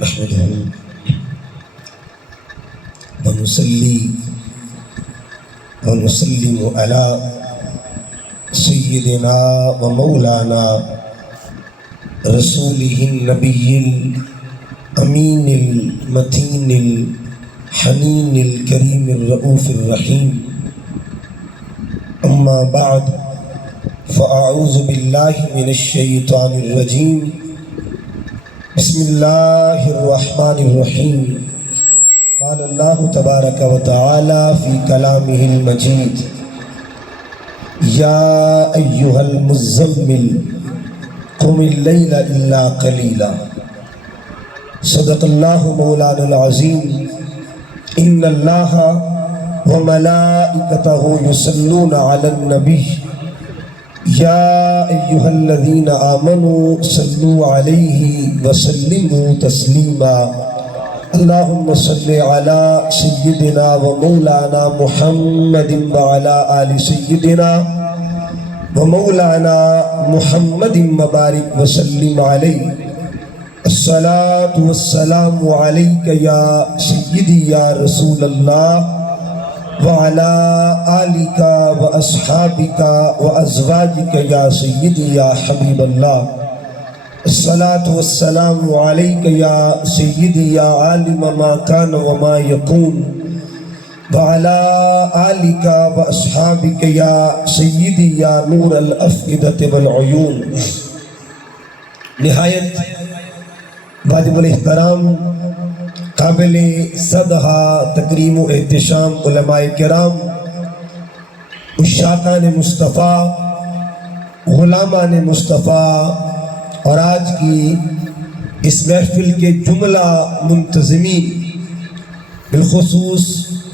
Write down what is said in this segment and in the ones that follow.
نحمده ونصلي ونسلم على سيدنا ومولانا رسوله النبي الأمين المتين الحنين الكريم الرؤوف الرحيم. أما بعد فأعوذ بالله من الشيطان الرجيم. بسم الله الرحمن الرحيم. قال الله تبارك وتعالى في كلامه المجيد: يا أيها المزمل قم الليل إلا قليلا. صدق الله مولانا العظيم. إن الله وملائكته يصلون على النبي يا أيها الذين آمنوا صلوا عليه وسلموا تسليما. اللهم صل على سيدنا ومولانا محمد وعلى آل سيدنا ومولانا محمد مبارك وسلم عليه. الصلاة والسلام عليك يا سيدي يا رسول الله وعلى آلك وأصحابك وأزواجك يا سيدي يا حبيب الله. الصلاة والسلام عليك يا سيدي يا عالم ما كان وما يكون وعلى آلك وأصحابك يا سيدي يا نور الأفئدة والعيون. نہایت واجب الاحترام قابل صدحہ تکریم و احتشام علماء کرام، عشاقان مصطفیٰ، غلامان مصطفیٰ، اور آج کی اس محفل کے جملہ منتظمین، بالخصوص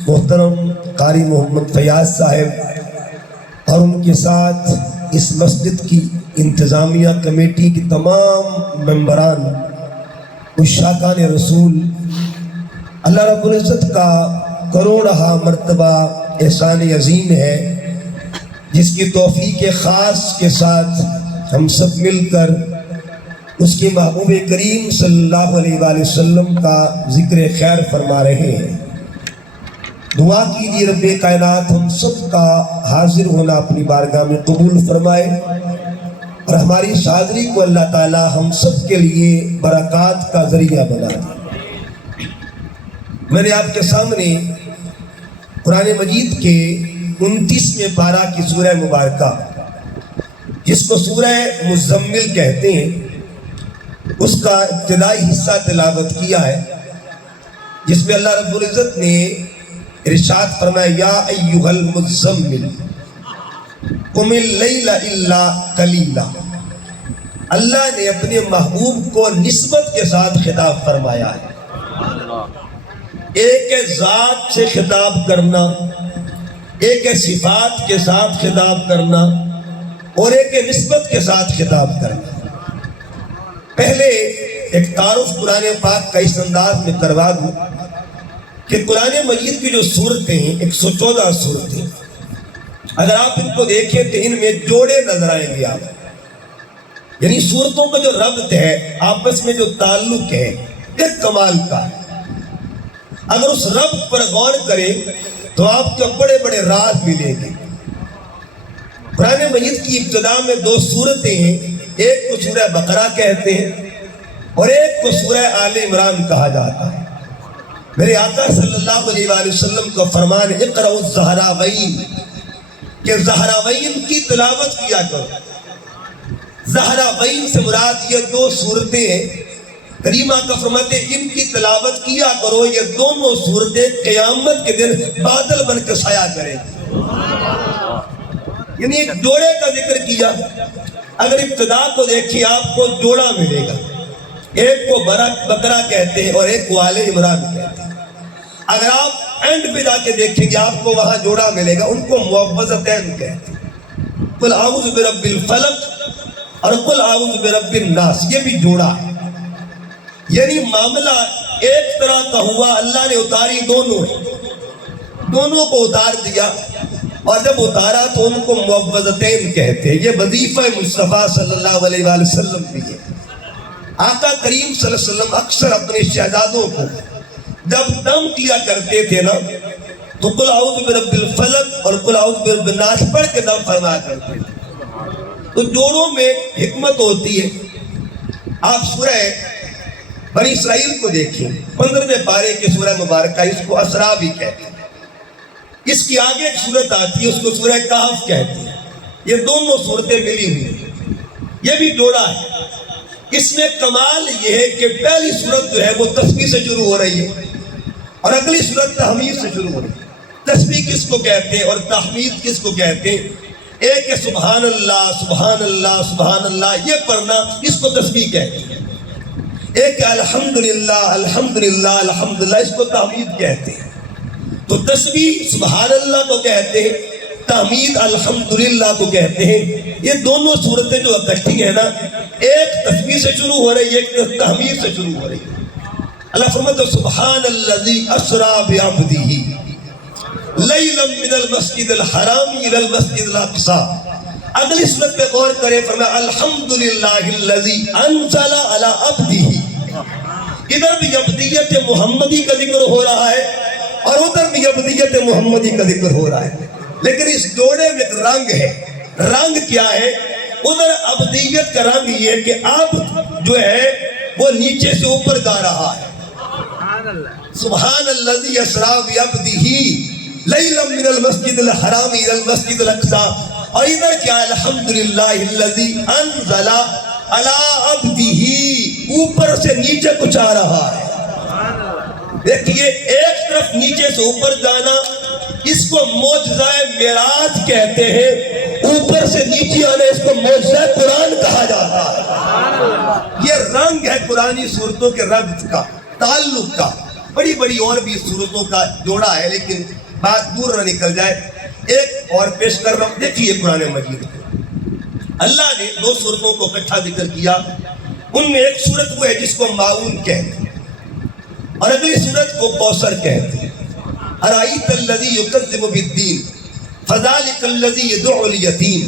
محترم قاری محمد فیاض صاحب اور ان کے ساتھ اس مسجد کی انتظامیہ کمیٹی کی تمام ممبران، عشاقان رسول، اللہ رب العزت کا کروڑہا مرتبہ احسان عظیم ہے جس کی توفیق خاص کے ساتھ ہم سب مل کر اس کے محبوب کریم صلی اللہ علیہ وآلہ وسلم کا ذکر خیر فرما رہے ہیں. دعا کیجیے رب کائنات ہم سب کا حاضر ہونا اپنی بارگاہ میں قبول فرمائے اور ہماری اس حاضری کو اللہ تعالی ہم سب کے لیے برکات کا ذریعہ بنا دے. میں نے آپ کے سامنے قرآن مجید کے 29ویں پارہ کی سورہ مبارکہ جس کو سورہ مزمل کہتے ہیں اس کا ابتدائی حصہ تلاوت کیا ہے، جس میں اللہ رب العزت نے ارشاد فرمایا: یا ایھا المزمل قم اللیل الا قلیلا. اللہ نے اپنے محبوب کو نسبت کے ساتھ خطاب فرمایا ہے. ایک ذات سے خطاب کرنا، ایک صفات کے ساتھ خطاب کرنا اور ایک نسبت کے ساتھ خطاب کرنا. پہلے ایک تعارف قرآن پاک کا اس انداز میں کروا دوں کہ قرآن مجید کی جو صورتیں ہیں 114 صورتیں، اگر آپ ان کو دیکھیں تو ان میں جوڑے نظر آئیں گے آپ، یعنی صورتوں کا جو ربط ہے، آپس میں جو تعلق ہے، ایک کمال کا ہے. اگر اس ربط پر غور کریں تو آپ کو بڑے بڑے راز ملیں گے. قرآن مجید کی ابتدا میں 2 صورتیں ہیں، ایک کو سورہ بقرہ کہتے ہیں اور ایک کو سورہ آل عمران کہا جاتا ہے. میرے آقا صلی اللہ علیہ وآلہ وسلم کا فرمان اقرأوا الزہراوین کہ زہراوین کی تلاوت کیا کرو. زہراوین سے مراد یہ 2 صورتیں ہیں. کریمہ کا فرماتے ان کی تلاوت کیا کرو، یہ دونوں صورتیں قیامت کے دن بادل بن کے سایہ کریں. یعنی ایک جوڑے کا ذکر کیا. اگر ابتدا کو دیکھیں آپ کو جوڑا ملے گا، ایک کو بقرہ کہتے ہیں اور ایک کو آل عمران کہتے ہیں. اگر آپ اینڈ پہ جا کے دیکھیں گے آپ کو وہاں جوڑا ملے گا، ان کو معوذتین کہتے ہیں. قل اعوذ برب الفلق اور قل اعوذ برب الناس، یہ بھی جوڑا ہے. یعنی معاملہ ایک طرح کا ہوا، اللہ نے اتاری دونوں کو اتار دیا اور جب اتارا تو ان کو معوذتین کہتے ہیں. یہ وظیفہ مصطفیٰ صلی اللہ علیہ وآلہ وسلم بھی ہے. آقا کریم صلی اللہ علیہ وسلم اکثر اپنے شہزادوں کو جب دم کیا کرتے تھے نا تو قل اعوذ برب الفلق اور قل اعوذ برب الناس پڑھ کے دم فرمایا کرتے تھے۔ تو جوڑوں میں حکمت ہوتی ہے۔ آپ سورہ بنی اسرائیل کو دیکھیں، 15ویں پارے کی سورہ مبارکہ، اس کو اسراء بھی کہتے ہیں۔ اس کی آگے ایک سورت آتی ہے، اس کو سورہ کہف کہتے ہیں۔ یہ دونوں صورتیں ملی ہوئی ہیں، یہ بھی جوڑا ہے۔ اس میں کمال یہ ہے کہ پہلی سورت جو ہے وہ تسبیح سے شروع ہو رہی ہے اور اگلی سورت تحمید سے شروع ہو رہی ہے۔ تسبیح کس کو کہتے ہیں اور تحمید کس کو کہتے ہیں؟ ایک ہے سبحان اللہ سبحان اللہ سبحان اللہ، یہ پڑھنا، اس کو تسبیح کہتے ہیں۔ ایک ہے الحمدللہ الحمدللہ الحمدللہ، اس کو تحمید کہتے ہیں۔ تو تسبیح سبحان اللہ کو کہتے ہیں، تحمید الحمدللہ کو کہتے ہیں۔ یہ دونوں صورتیں جو اکٹھی ہیں نا، ایک تسبیح سے شروع ہو رہی ہے، ایک تحمید سے شروع ہو رہی ہے۔ اللہ فرماتا ہے سبحان الذی اسریٰ بعبدہ لیلا من المسجد الحرام الی المسجد الاقصیٰ۔ اگلی صورت پہ غور کریں، فرمایا الحمدللہ الذی انزل علی عبدہ۔ ادھر بھی عبدیت محمدی کا ذکر ہو رہا ہے اور ادھر بھی عبدیت محمدی کا ذکر ہو رہا ہے، لیکن اس جوڑے میں ایک رنگ ہے۔ رنگ کیا ہے؟ ادھر عبدیت کا رنگ یہ ہے کہ عبد جو ہے وہ نیچے سے اوپر گا رہا ہے، سبحان الذی اسریٰ بعبدہ لیلا من المسجد الحرام الی المسجد الاقصیٰ۔ اور ادھر کیا ہے؟ الحمدللہ الذی انزل علی عبدہ، اوپر سے نیچے کچھ آ رہا ہے۔ دیکھیے، ایک طرف نیچے سے اوپر جانا، اس کو معجزہ معراج کہتے ہیں، اوپر سے نیچے آنے اس کو معجزہ قرآن کہا جاتا ہے۔ یہ رنگ ہے قرآنی صورتوں کے رنگ کا، تعلق کا۔ بڑی بڑی اور بھی صورتوں کا جوڑا ہے، لیکن بات دور نہ نکل جائے، ایک اور پیش کر رہا ہوں۔ دیکھیے قرآن مجید، اللہ نے دو صورتوں کو اکٹھا ذکر کیا۔ ان میں ایک صورت وہ ہے جس کو معون کہتے ہیں اور اگلی صورت کو کوثر کہتے ہیں۔ ارائیت الذی یکذب بالدین فذلک الذی یدعو الیتیم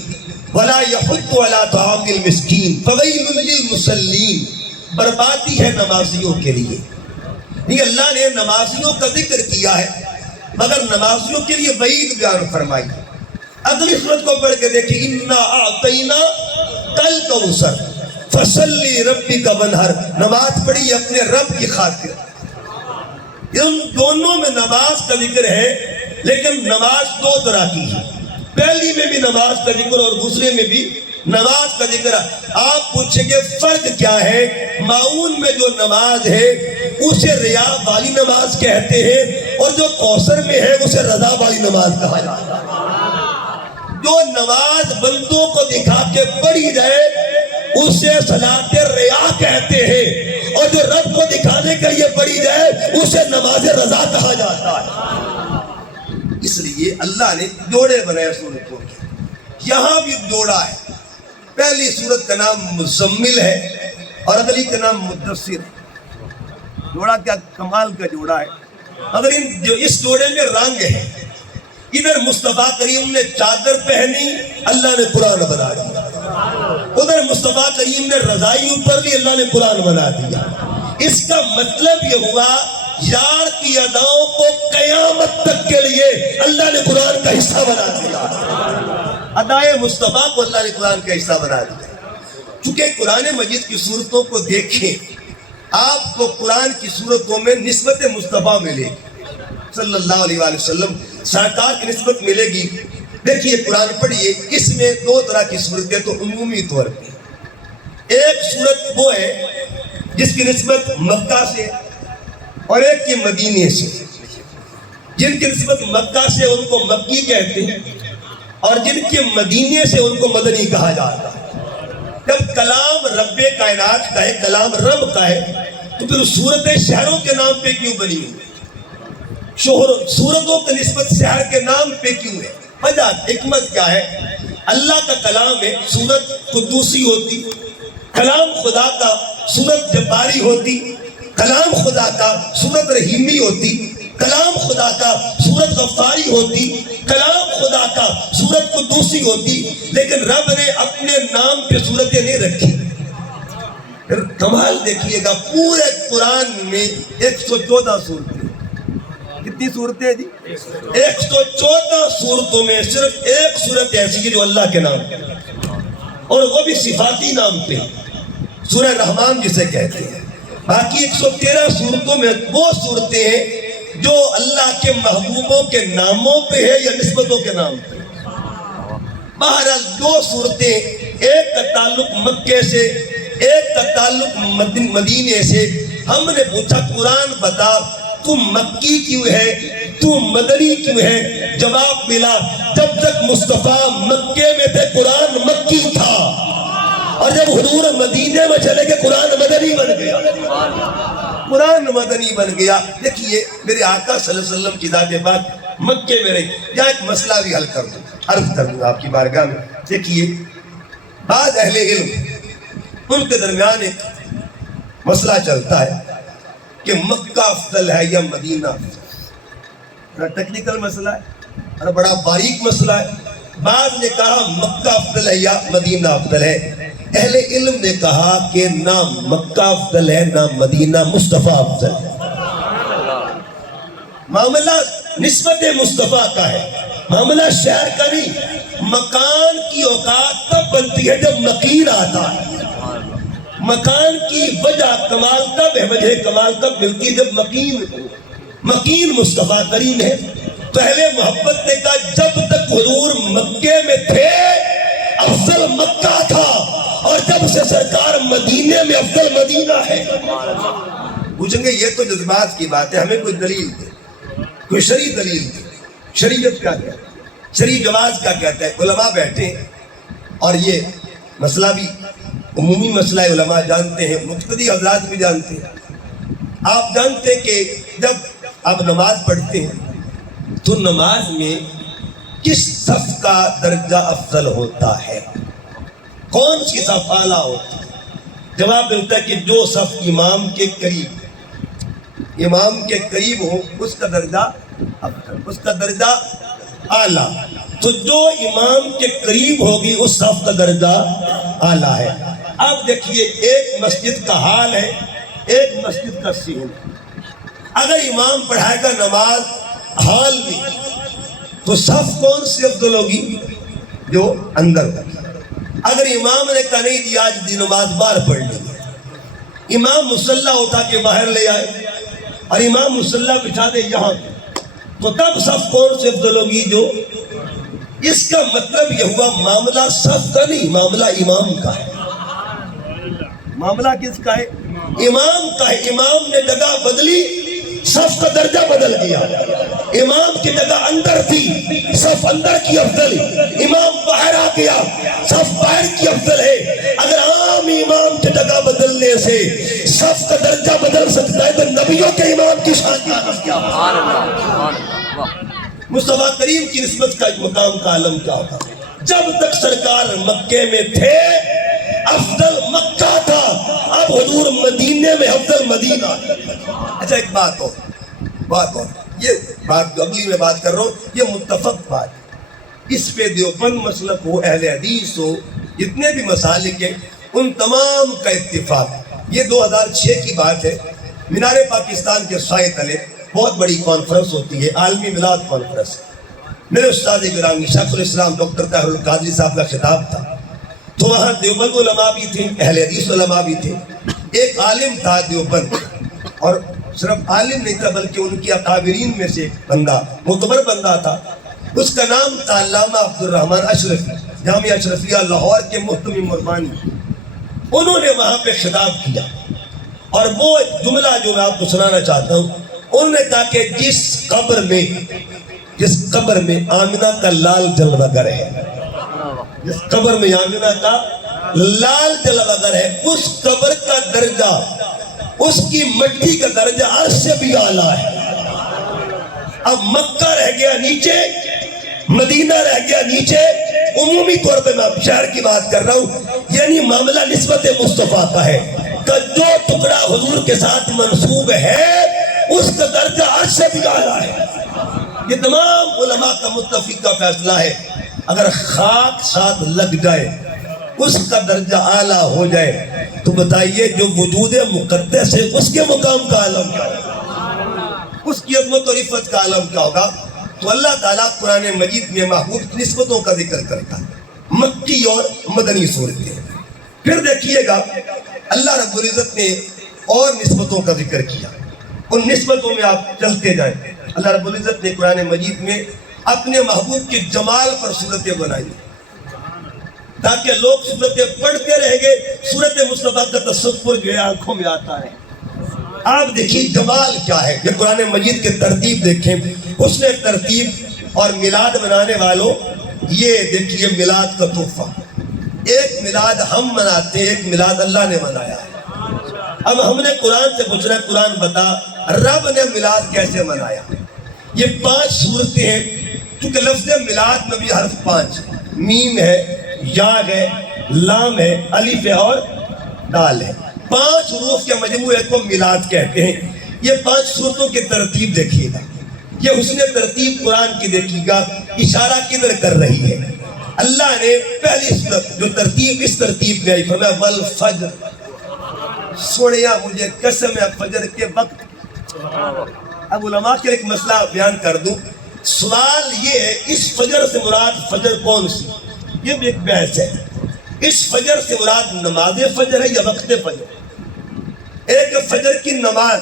ولا یحض علی طعام المسکین فویل للمصلین۔ بربادی ہے نمازیوں کے لیے۔ یہ اللہ نے نمازیوں کا ذکر کیا ہے، مگر نمازیوں کے لیے وعید بیان فرمائی۔ اگلی صورت کو پڑھ کے دیکھیں، انا اعطیناک الکوثر فصلی ربک وانحر۔ نماز پڑھی اپنے رب کی خاطر۔ ان دونوں میں نماز کا ذکر ہے، لیکن نماز دو طرح کی ہے۔ پہلی میں بھی نماز کا ذکر اور دوسرے میں بھی نماز کا ذکر ہے۔ آپ پوچھیں گے فرق کیا ہے؟ معون میں جو نماز ہے اسے ریا والی نماز کہتے ہیں، اور جو کوثر میں ہے اسے رضا والی نماز کہا جاتا ہے۔ جو نماز بندوں کو دکھا کے پڑھی جائے اسے صلاۃ ریا کہتے ہیں، اور جو رب کو دکھانے کے لیے پڑھی جائے اسے نماز رضا کہا جاتا ہے۔ اس لیے اللہ نے جوڑے بنائے سورتوں کے۔ یہاں بھی جوڑا ہے۔ پہلی سورت کا نام مزمل ہے اور اگلی کا نام مدثر ہے۔ جوڑا کیا کمال کا جوڑا ہے! اگر اس جوڑے میں رنگ ہے، ادھر مصطفیٰ کریم نے چادر پہنی، اللہ نے قرآن بنا دیا۔ ادھر مصطفیٰ کریم نے رضائی اوپر لی، اللہ نے قرآن بنا دیا۔ اس کا مطلب یہ ہوا یار کی اداؤں کو قیامت تک کے لیے اللہ نے قرآن کا حصہ بنا دیا۔ ادائے مصطفیٰ کو اللہ نے قرآن کا حصہ بنا دیا۔ چونکہ قرآن مجید کی صورتوں کو دیکھیں، آپ کو قرآن کی صورتوں میں نسبت مصطفیٰ ملے گی، صلی اللہ علیہ وآلہ وسلم سرکار کی نسبت ملے گی۔ دیکھیے قرآن پڑھیے، اس میں دو طرح کی صورتیں تو عمومی طور پہ۔ ایک صورت وہ ہے جس کی نسبت مکہ سے اور ایک کی مدینے سے۔ جن کی نسبت مکہ سے ان کو مکی کہتے ہیں، اور جن کے مدینے سے ان کو مدنی کہا جاتا ہے۔ جب کلام رب کائنات کا ہے، کلام رب کا ہے، تو پھر صورتیں شہروں کے نام پہ کیوں بنی ہوئی؟ صورتوں کی نسبت شہر کے نام پہ کیوں ہے؟ وجہ حکمت کیا ہے؟ اللہ کا کلام ہے، صورت قدوسی ہوتی، کلام خدا کا صورت جباری ہوتی، کلام خدا کا صورت رحیمی ہوتی، کلام خدا کا صورت غفاری ہوتی، کلام خدا کا صورت قدوسی ہوتی، لیکن رب نے اپنے نام پہ صورتیں نہیں رکھی۔ پھر کمال دیکھیے گا، پورے قرآن میں 114 صورتیں، کتنی صورتیں جی؟ 114 صورتوں میں صرف ایک صورت ایسی ہے جو اللہ کے نام پہ، اور وہ بھی صفاتی نام پہ، سورہ رحمان جسے کہتے ہیں۔ باقی 113 صورتوں میں وہ صورتیں ہیں جو اللہ کے محبوبوں کے ناموں پہ ہے یا نسبتوں کے نام پہ۔ بہرحال 2 صورتیں، ایک کا تعلق مکے سے، ایک کا تعلق مدینے سے۔ ہم نے پوچھا قرآن بتا تم مکی کیوں ہے، تم مدنی کیوں ہے؟ جواب ملا جب تک مصطفیٰ مکے میں تھے قرآن مکی تھا، اور جب حضور مدینے میں چلے گئے قرآن مدنی بن گیا، قرآن مدنی بن گیا۔ دیکھیے میرے آقا صلی اللہ علیہ وسلم کی ذات پاک مکے میں رہی۔ یا ایک مسئلہ بھی حل کر دوں، عرض کر دوں آپ کی بارگاہ میں۔ دیکھیے بعض اہل علم ان کے درمیان ایک مسئلہ چلتا ہے کہ مکہ افضل ہے یا مدینہ افضل۔ بڑا ٹیکنیکل مسئلہ ہے اور بڑا باریک مسئلہ ہے۔ بعض نے کہا مکہ افضل ہے یا مدینہ افضل ہے، اہل علم نے کہا کہ نہ مکہ افضل ہے نہ مدینہ مصطفیٰ افضل ہے۔ معاملہ نسبت مصطفیٰ کا ہے، معاملہ شہر کا نہیں۔ مکان کی اوقات تب بنتی ہے جب مکین آتا ہے، مکان کی وجہ کمال تب ہے، وجہ کمال تب ملتی ہے جب مکین مصطفیٰ کریم ہے۔ تو اہل محبت نے کہا جب تک حضور مکے میں تھے افضل مکہ تھا، اور جب سے سرکار مدینے میں افضل مدینہ ہے۔ پوچھیں گے یہ تو جذبات کی بات ہے، ہمیں کوئی دلیل دے، کوئی شرعی دلیل دے۔ شریعت کیا کہتا ہے، شرعی جواز کیا کہتا ہے؟ علماء بیٹھے ہیں اور یہ مسئلہ بھی عمومی مسئلہ ہے، علماء جانتے ہیں، مقتدی حضرات بھی جانتے ہیں۔ آپ جانتے ہیں کہ جب آپ نماز پڑھتے ہیں تو نماز میں کس صف کا درجہ افضل ہوتا ہے، کون سی صف اعلیٰ ہوتی ہے؟ جواب ملتا ہے کہ جو صف امام کے قریب ہو اس کا درجہ افضل، اس کا درجہ اعلیٰ۔ تو جو امام کے قریب ہوگی اس صف کا درجہ اعلیٰ ہے۔ اب دیکھیے ایک مسجد کا حال ہے، ایک مسجد کا سین۔ اگر امام پڑھائے گا نماز حال میں تو صف کون سی افضل ہوگی؟ جو اندر کا۔ اگر امام نے کہا نہیں جی آج دی نماز باہر پڑھنی ہے، امام مصلی اٹھا کے باہر لے آئے اور امام مصلی بچھا دے یہاں، تو تب صف کون سی افضل ہوگی؟ جو۔ اس کا مطلب یہ ہوا معاملہ صف کا نہیں، معاملہ امام کا ہے۔ معاملہ کس کا ہے؟ امام کا ہے۔ امام نے جگہ بدلی، صف کا درجہ بدل گیا۔ امام کی جگہ اندر تھی، صف اندر کی افضل، امام باہر آ گیا، صف باہر کی افضل ہے۔ اگر عام امام کی جگہ بدلنے سے صف کا درجہ بدل سکتا ہے تو نبیوں کے امام کی شان کیا؟ مصطفیٰ کریم کی نسبت کا مقام کا عالم کیا ہوگا؟ جب تک سرکار مکے میں تھے افضل مکہ تھا، اب حضور مدینے میں افضل مدینہ۔ اچھا ایک بات ہو، یہ بات جو اگلی میں بات کر رہا ہوں یہ متفق بات، اس پہ دیوبند مسلک ہو، اہل حدیث ہو، جتنے بھی مسالک ہیں ان تمام کا اتفاق۔ یہ 2006 کی بات ہے، مینار پاکستان کے سائے تلے بہت بڑی کانفرنس ہوتی ہے، عالمی میلاد کانفرنس۔ میرے استاد گرامی شیخ الاسلام ڈاکٹر طاہر القادری صاحب کا خطاب تھا، تو وہاں دیوبند علماء بھی تھے، اہل حدیث علماء بھی تھے۔ ایک عالم تھا دیوبند، اور صرف عالم نہیں تھا بلکہ ان کی اکابرین میں سے بندہ، معتبر بندہ تھا۔ اس کا نام تھا علامہ عبد الرحمن اشرفی، جامعہ اشرفیہ لاہور کے محتمم مرمانی۔ انہوں نے وہاں پہ خطاب کیا، اور وہ ایک جملہ جو میں آپ کو سنانا چاہتا ہوں، انہوں نے کہا کہ جس قبر میں آمنہ کا لال جلوہ گر ہے، جس قبر میں آمنہ کا لال جلوہ گر ہے، اس قبر کا درجہ، اس کی مٹی کا درجہ عرش سے بھی اعلیٰ ہے۔ اب مکہ رہ گیا نیچے، مدینہ رہ گیا نیچے، عمومی طور پہ میں شہر کی بات کر رہا ہوں، یعنی معاملہ نسبت مصطفیٰ کا ہے کہ جو ٹکڑا حضور کے ساتھ منسوب ہے اس کا درجہ عرش سے بھی اعلیٰ ہے۔ یہ تمام علماء کا متفقہ فیصلہ ہے، اگر خاک ساتھ لگ جائے اس کا درجہ اعلیٰ ہو جائے تو بتائیے جو وجود مقدس ہے اس کے مقام کا عالم کیا ہوگا، اس کی عظمت اور عفت کا عالم کیا ہوگا؟ تو اللہ تعالیٰ قرآن مجید میں محبوب کی نسبتوں کا ذکر کرتا ہے، مکی اور مدنی صورتیں۔ پھر دیکھیے گا اللہ رب العزت نے اور نسبتوں کا ذکر کیا، ان نسبتوں میں آپ چلتے جائیں۔ اللہ رب العزت نے قرآن مجید میں اپنے محبوب کے جمال پر صورتیں بنائی تاکہ لوگ صورتیں پڑھتے رہیں گے، صورت مصطفیٰ کا تصور جو ہے آنکھوں میں آتا ہے۔ آپ دیکھیے جمال کیا ہے، یہ قرآن مجید کی ترتیب دیکھیں، اس نے ترتیب اور میلاد بنانے والوں یہ دیکھیے میلاد کا تحفہ، ایک میلاد ہم مناتے ہیں، ایک میلاد اللہ نے منایا ہے۔ اب ہم نے قرآن سے پوچھنا ہے، قرآن بتا رب نے میلاد کیسے منایا؟ یہ 5 صورتیں ہیں، کیونکہ لفظ میلاد میں بھی حرف 5 میم ہے، یا ہے، لام ہے، الف ہے اور دال ہے، 5 حروف کے مجموعے کو میلاد کہتے ہیں۔ یہ 5 صورتوں کی ترتیب دیکھیے گا، یہ حسن ترتیب قرآن کی دیکھیے گا، اشارہ کدھر کر رہی ہے؟ اللہ نے پہلی صورت جو ترتیب اس ترتیب میں آئی، فرمایا والفجر، سوڑیا مجھے قسم ہے فجر کے وقت۔ اب علماء کے ایک مسئلہ بیان کر دوں، سوال یہ ہے اس فجر سے مراد فجر کون سی؟ یہ بھی ایک بحث ہے، اس فجر سے مراد نماز فجر ہے یا وقت فجر؟ ایک فجر کی نماز،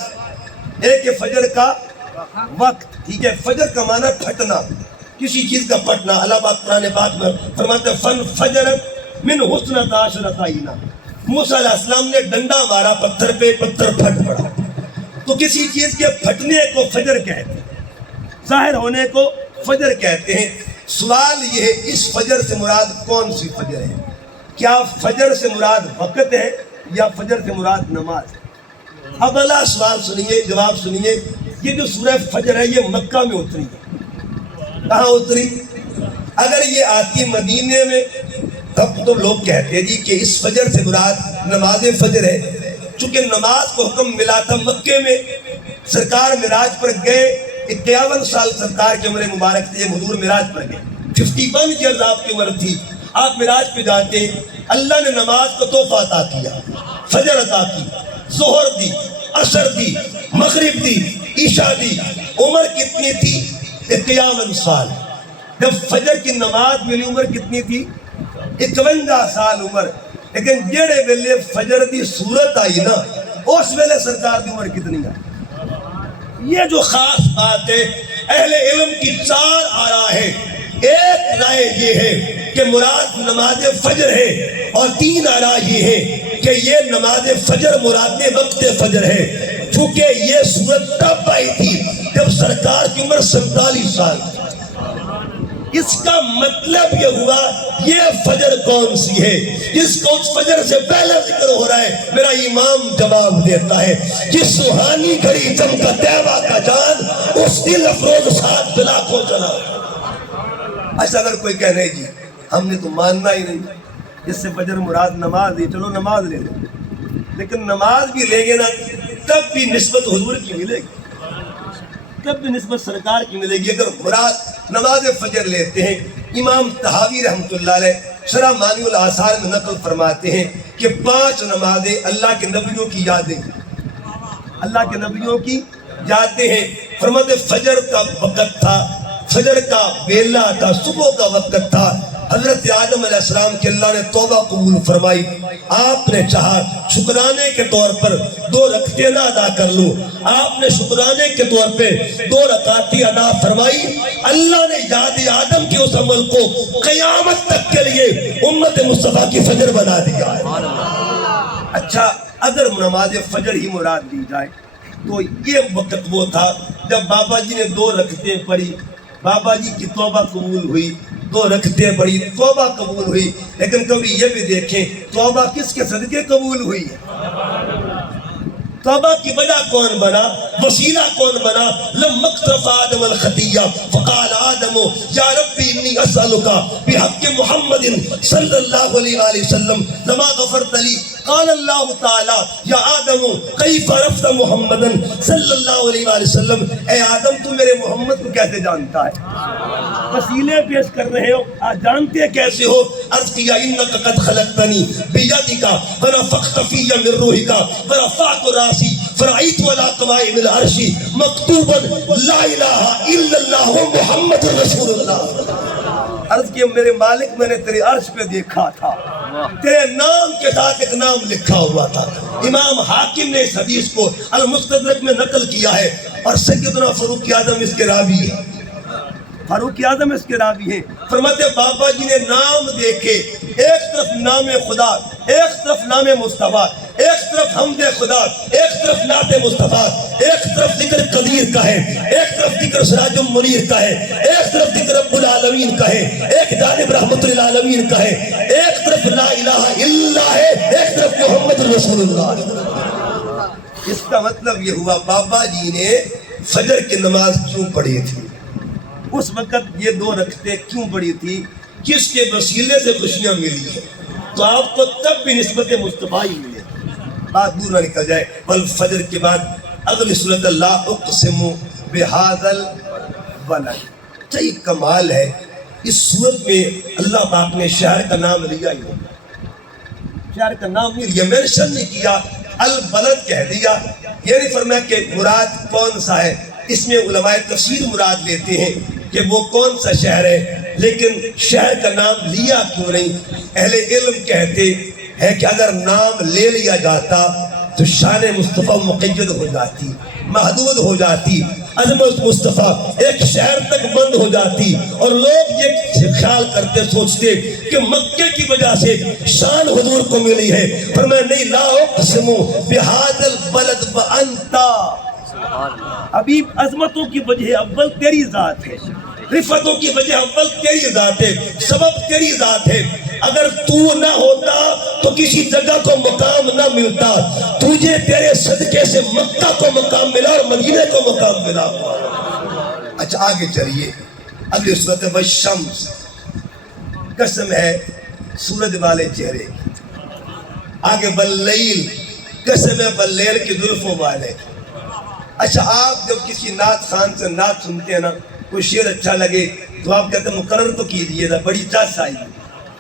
ایک فجر کا وقت، ٹھیک ہے؟ فجر کا معنی پھٹنا، کسی چیز کا پھٹنا۔ اللہ پاک قرآن پاک میں فرماتے ہیں فن فجر من حسنۃ عشرۃ عینا، موسیٰ علیہ السلام نے ڈنڈا مارا پتھر پہ، پتھر پھٹ پڑا۔ تو کسی چیز کے پھٹنے کو فجر کہتے ہیں، ظاہر ہونے کو فجر کہتے ہیں۔ سوال یہ ہے اس فجر سے مراد کون سی فجر ہے؟ کیا فجر سے مراد وقت ہے یا فجر سے مراد نماز ہے؟ اب اللہ سوال سنیے، جواب سنیے۔ یہ جو سورہ فجر ہے یہ مکہ میں اتری ہے، کہاں اتری؟ اگر یہ آتی مدینے میں تب تو لوگ کہتے ہیں جی کہ اس فجر سے مراد نماز فجر ہے، چونکہ نماز کو حکم ملا تھا مکے میں، سرکار معراج پر گئے، 51 سال سرکار کی عمر مبارک تھی، حضور معراج پر گئے، 51 ایئرز آپ کی عمر تھی، آپ معراج پہ جاتے ہیں، اللہ نے نماز کو تحفہ عطا کیا، فجر عطا کی، ظہر دی، عصر دی، مغرب دی، عشاء دی۔ عمر کتنی تھی؟ 51 سال۔ جب فجر کی نماز میری عمر کتنی تھی؟ 51 سال عمر۔ لیکن جڑے ویلے فجر دی صورت آئی نا، اس ویلے سرکار دی عمر کتنی آئی؟ یہ جو خاص بات ہے، اہل علم کی 4 آراء ہے۔ ایک رائے یہ ہے کہ مراد نماز فجر ہے، اور 3 آراء یہ ہے کہ یہ نماز فجر مراد وقت فجر ہے، چونکہ یہ صورت تب آئی تھی جب سرکار کی عمر 47 سال تھی۔ اس کا مطلب یہ ہوا یہ فجر کون سی ہے جس کو اس فجر سے پہلے ذکر ہو رہا ہے؟ میرا امام جواب دیتا ہے کہ سہانی گھڑی چمکا تیوا کا جان، اس دل افروز ساتھ بلا کو چلا۔ اچھا اگر کوئی کہہ نہیں جی ہم نے تو ماننا ہی نہیں، اس سے فجر مراد نماز ہے، چلو نماز لے لیں، لیکن نماز بھی لیں گے نا تب بھی نسبت حضور کی ملے گی، تب بھی نسبت سرکار کی ملے گی۔ اگر مراد نماز فجر لیتے ہیں، امام طحاوی رحمۃ اللہ علیہ شرح مانی الآثار میں نقل فرماتے ہیں کہ 5 نمازیں اللہ کے نبیوں کی یادیں، اللہ کے نبیوں کی یادیں ہیں۔ فرماتے فجر کا وقت تھا، فجر کا بیلا تھا، صبح کا وقت تھا، حضرت آدم علیہ السلام کے اللہ نے توبہ قبول فرمائی، آپ نے چاہا شکرانے کے طور پر 2 رکعتیں نہ ادا کر لوں، آپ نے شکرانے کے طور پہ 2 رکعتیں ادا فرمائی، اللہ نے یاد آدم کے اس عمل کو قیامت تک کے لیے امت مصطفیٰ کی فجر بنا دیا ہے۔ اچھا اگر نماز فجر ہی مراد دی جائے تو یہ وقت وہ تھا جب بابا جی نے 2 رکعتیں پڑھی، بابا جی کی توبہ قبول ہوئی، 2 رکعتیں پڑھی، توبہ قبول ہوئی۔ لیکن کبھی یہ بھی دیکھیں توبہ کس کے صدقے قبول ہوئی ہے؟ توبہ کی وجہ کون بنا، وسیلہ کون بنا؟ لما اقترف آدم الخطیہ فقال آدم یا ربی انی اسألک بحق محمد صلی اللہ علیہ وآلہ وسلم لما غفرت لی، قال اللہ تعالی یا آدم کیف عرفت محمدا صلی اللہ علیہ وآلہ وسلم، اے آدم تو میرے محمد کو کیسے جانتا ہے؟ وسیلے پیش کر رہے ہو، آج جانتے کیسے ہو؟ عرض کیا انک قد خلقتنی بیدک ونفخت فی من روحک ورفعت راسی فرأیت علی قوائم العرش مکتوبا لا الہ الا اللہ محمد رسول اللہ۔ عرض کیا میرے مالک میں نے تیرے عرش پہ دیکھا تھا، تیرے نام کے ساتھ ایک نام لکھا ہوا تھا۔ امام حاکم نے اس حدیث کو المستدرک میں نقل کیا ہے، اور سیدنا فاروق اعظم اس کے راوی ہیں، فاروق اعظم اس کے راوی ہیں۔ فرماتے بابا جی نے نام دیکھے، ایک طرف نام خدا، ایک طرف نام مصطفیٰ، ایک طرف حمد خدا، ایک طرف نعت مصطفیٰ، ایک طرف ذکر قدیر کا ہے، ایک طرف ذکر سراج المنیر کا ہے، ایک طرف ذکر رب العالمین کا ہے، ایک جانب رحمت للعالمین کا ہے، ایک طرف لا الہ الا اللہ ہے، ایک طرف محمد رسول اللہ۔ اس کا مطلب یہ ہوا بابا جی نے فجر کی نماز کیوں پڑھی تھی، اس وقت یہ 2 رکعتیں کیوں پڑھی تھی؟ جس کے وسیلے سے خوشیاں ملی ہیں، تو آپ کو تب بھی نسبت مصطفیٰ ہی ملے، بات دور نہ نکل جائے۔ بل فجر کے بعد اگلی صورت اللہ اقسم بہذا البلد، کیا کمال ہے اس صورت میں اللہ پاک نے شہر کا نام لیا ہی نہیں، شہر کا نام نہیں لیا، مینشن نہیں کیا، البلد کہہ دیا۔ یہ نہیں فرمایا کہ مراد کون سا ہے، اس میں علماء تفسیر مراد لیتے ہیں کہ وہ کون سا شہر ہے، لیکن شہر کا نام لیا کیوں نہیں؟ اہل علم کہتے ہیں کہ اگر نام لے لیا جاتا تو شان مصطفیٰ مقید ہو جاتی، محدود ہو جاتی، عظمت مصطفیٰ ایک شہر تک بند ہو جاتی، اور لوگ یہ خیال کرتے سوچتے کہ مکے کی وجہ سے شان حضور کو ملی ہے۔ فرمایا نہیں، لا اقسم بہذا البلد وانت، ابھی عظمتوں کی وجہ اول تیری ذات ہے، رفتوں کی وجہ اول تیری ذات ہے، سبب تیری ذات ہے۔ اگر تو نہ ہوتا تو کسی جگہ کو مقام نہ ملتا، تجھے تیرے صدقے سے مکہ کو مقام ملا اور مدینے کو مقام ملا۔ اچھا آگے چلیے، اگلی صورت والشمس، قسم ہے سورج والے چہرے کی۔ آگے واللیل، قسم ہے واللیل کے زلفوں والے۔ اچھا آپ جب کسی نعت خان سے نعت سنتے ہیں نا، کوئی شعر اچھا لگے تو آپ کہتے ہیں مقرر تو کیجئے تھا، بڑی چاس آئی،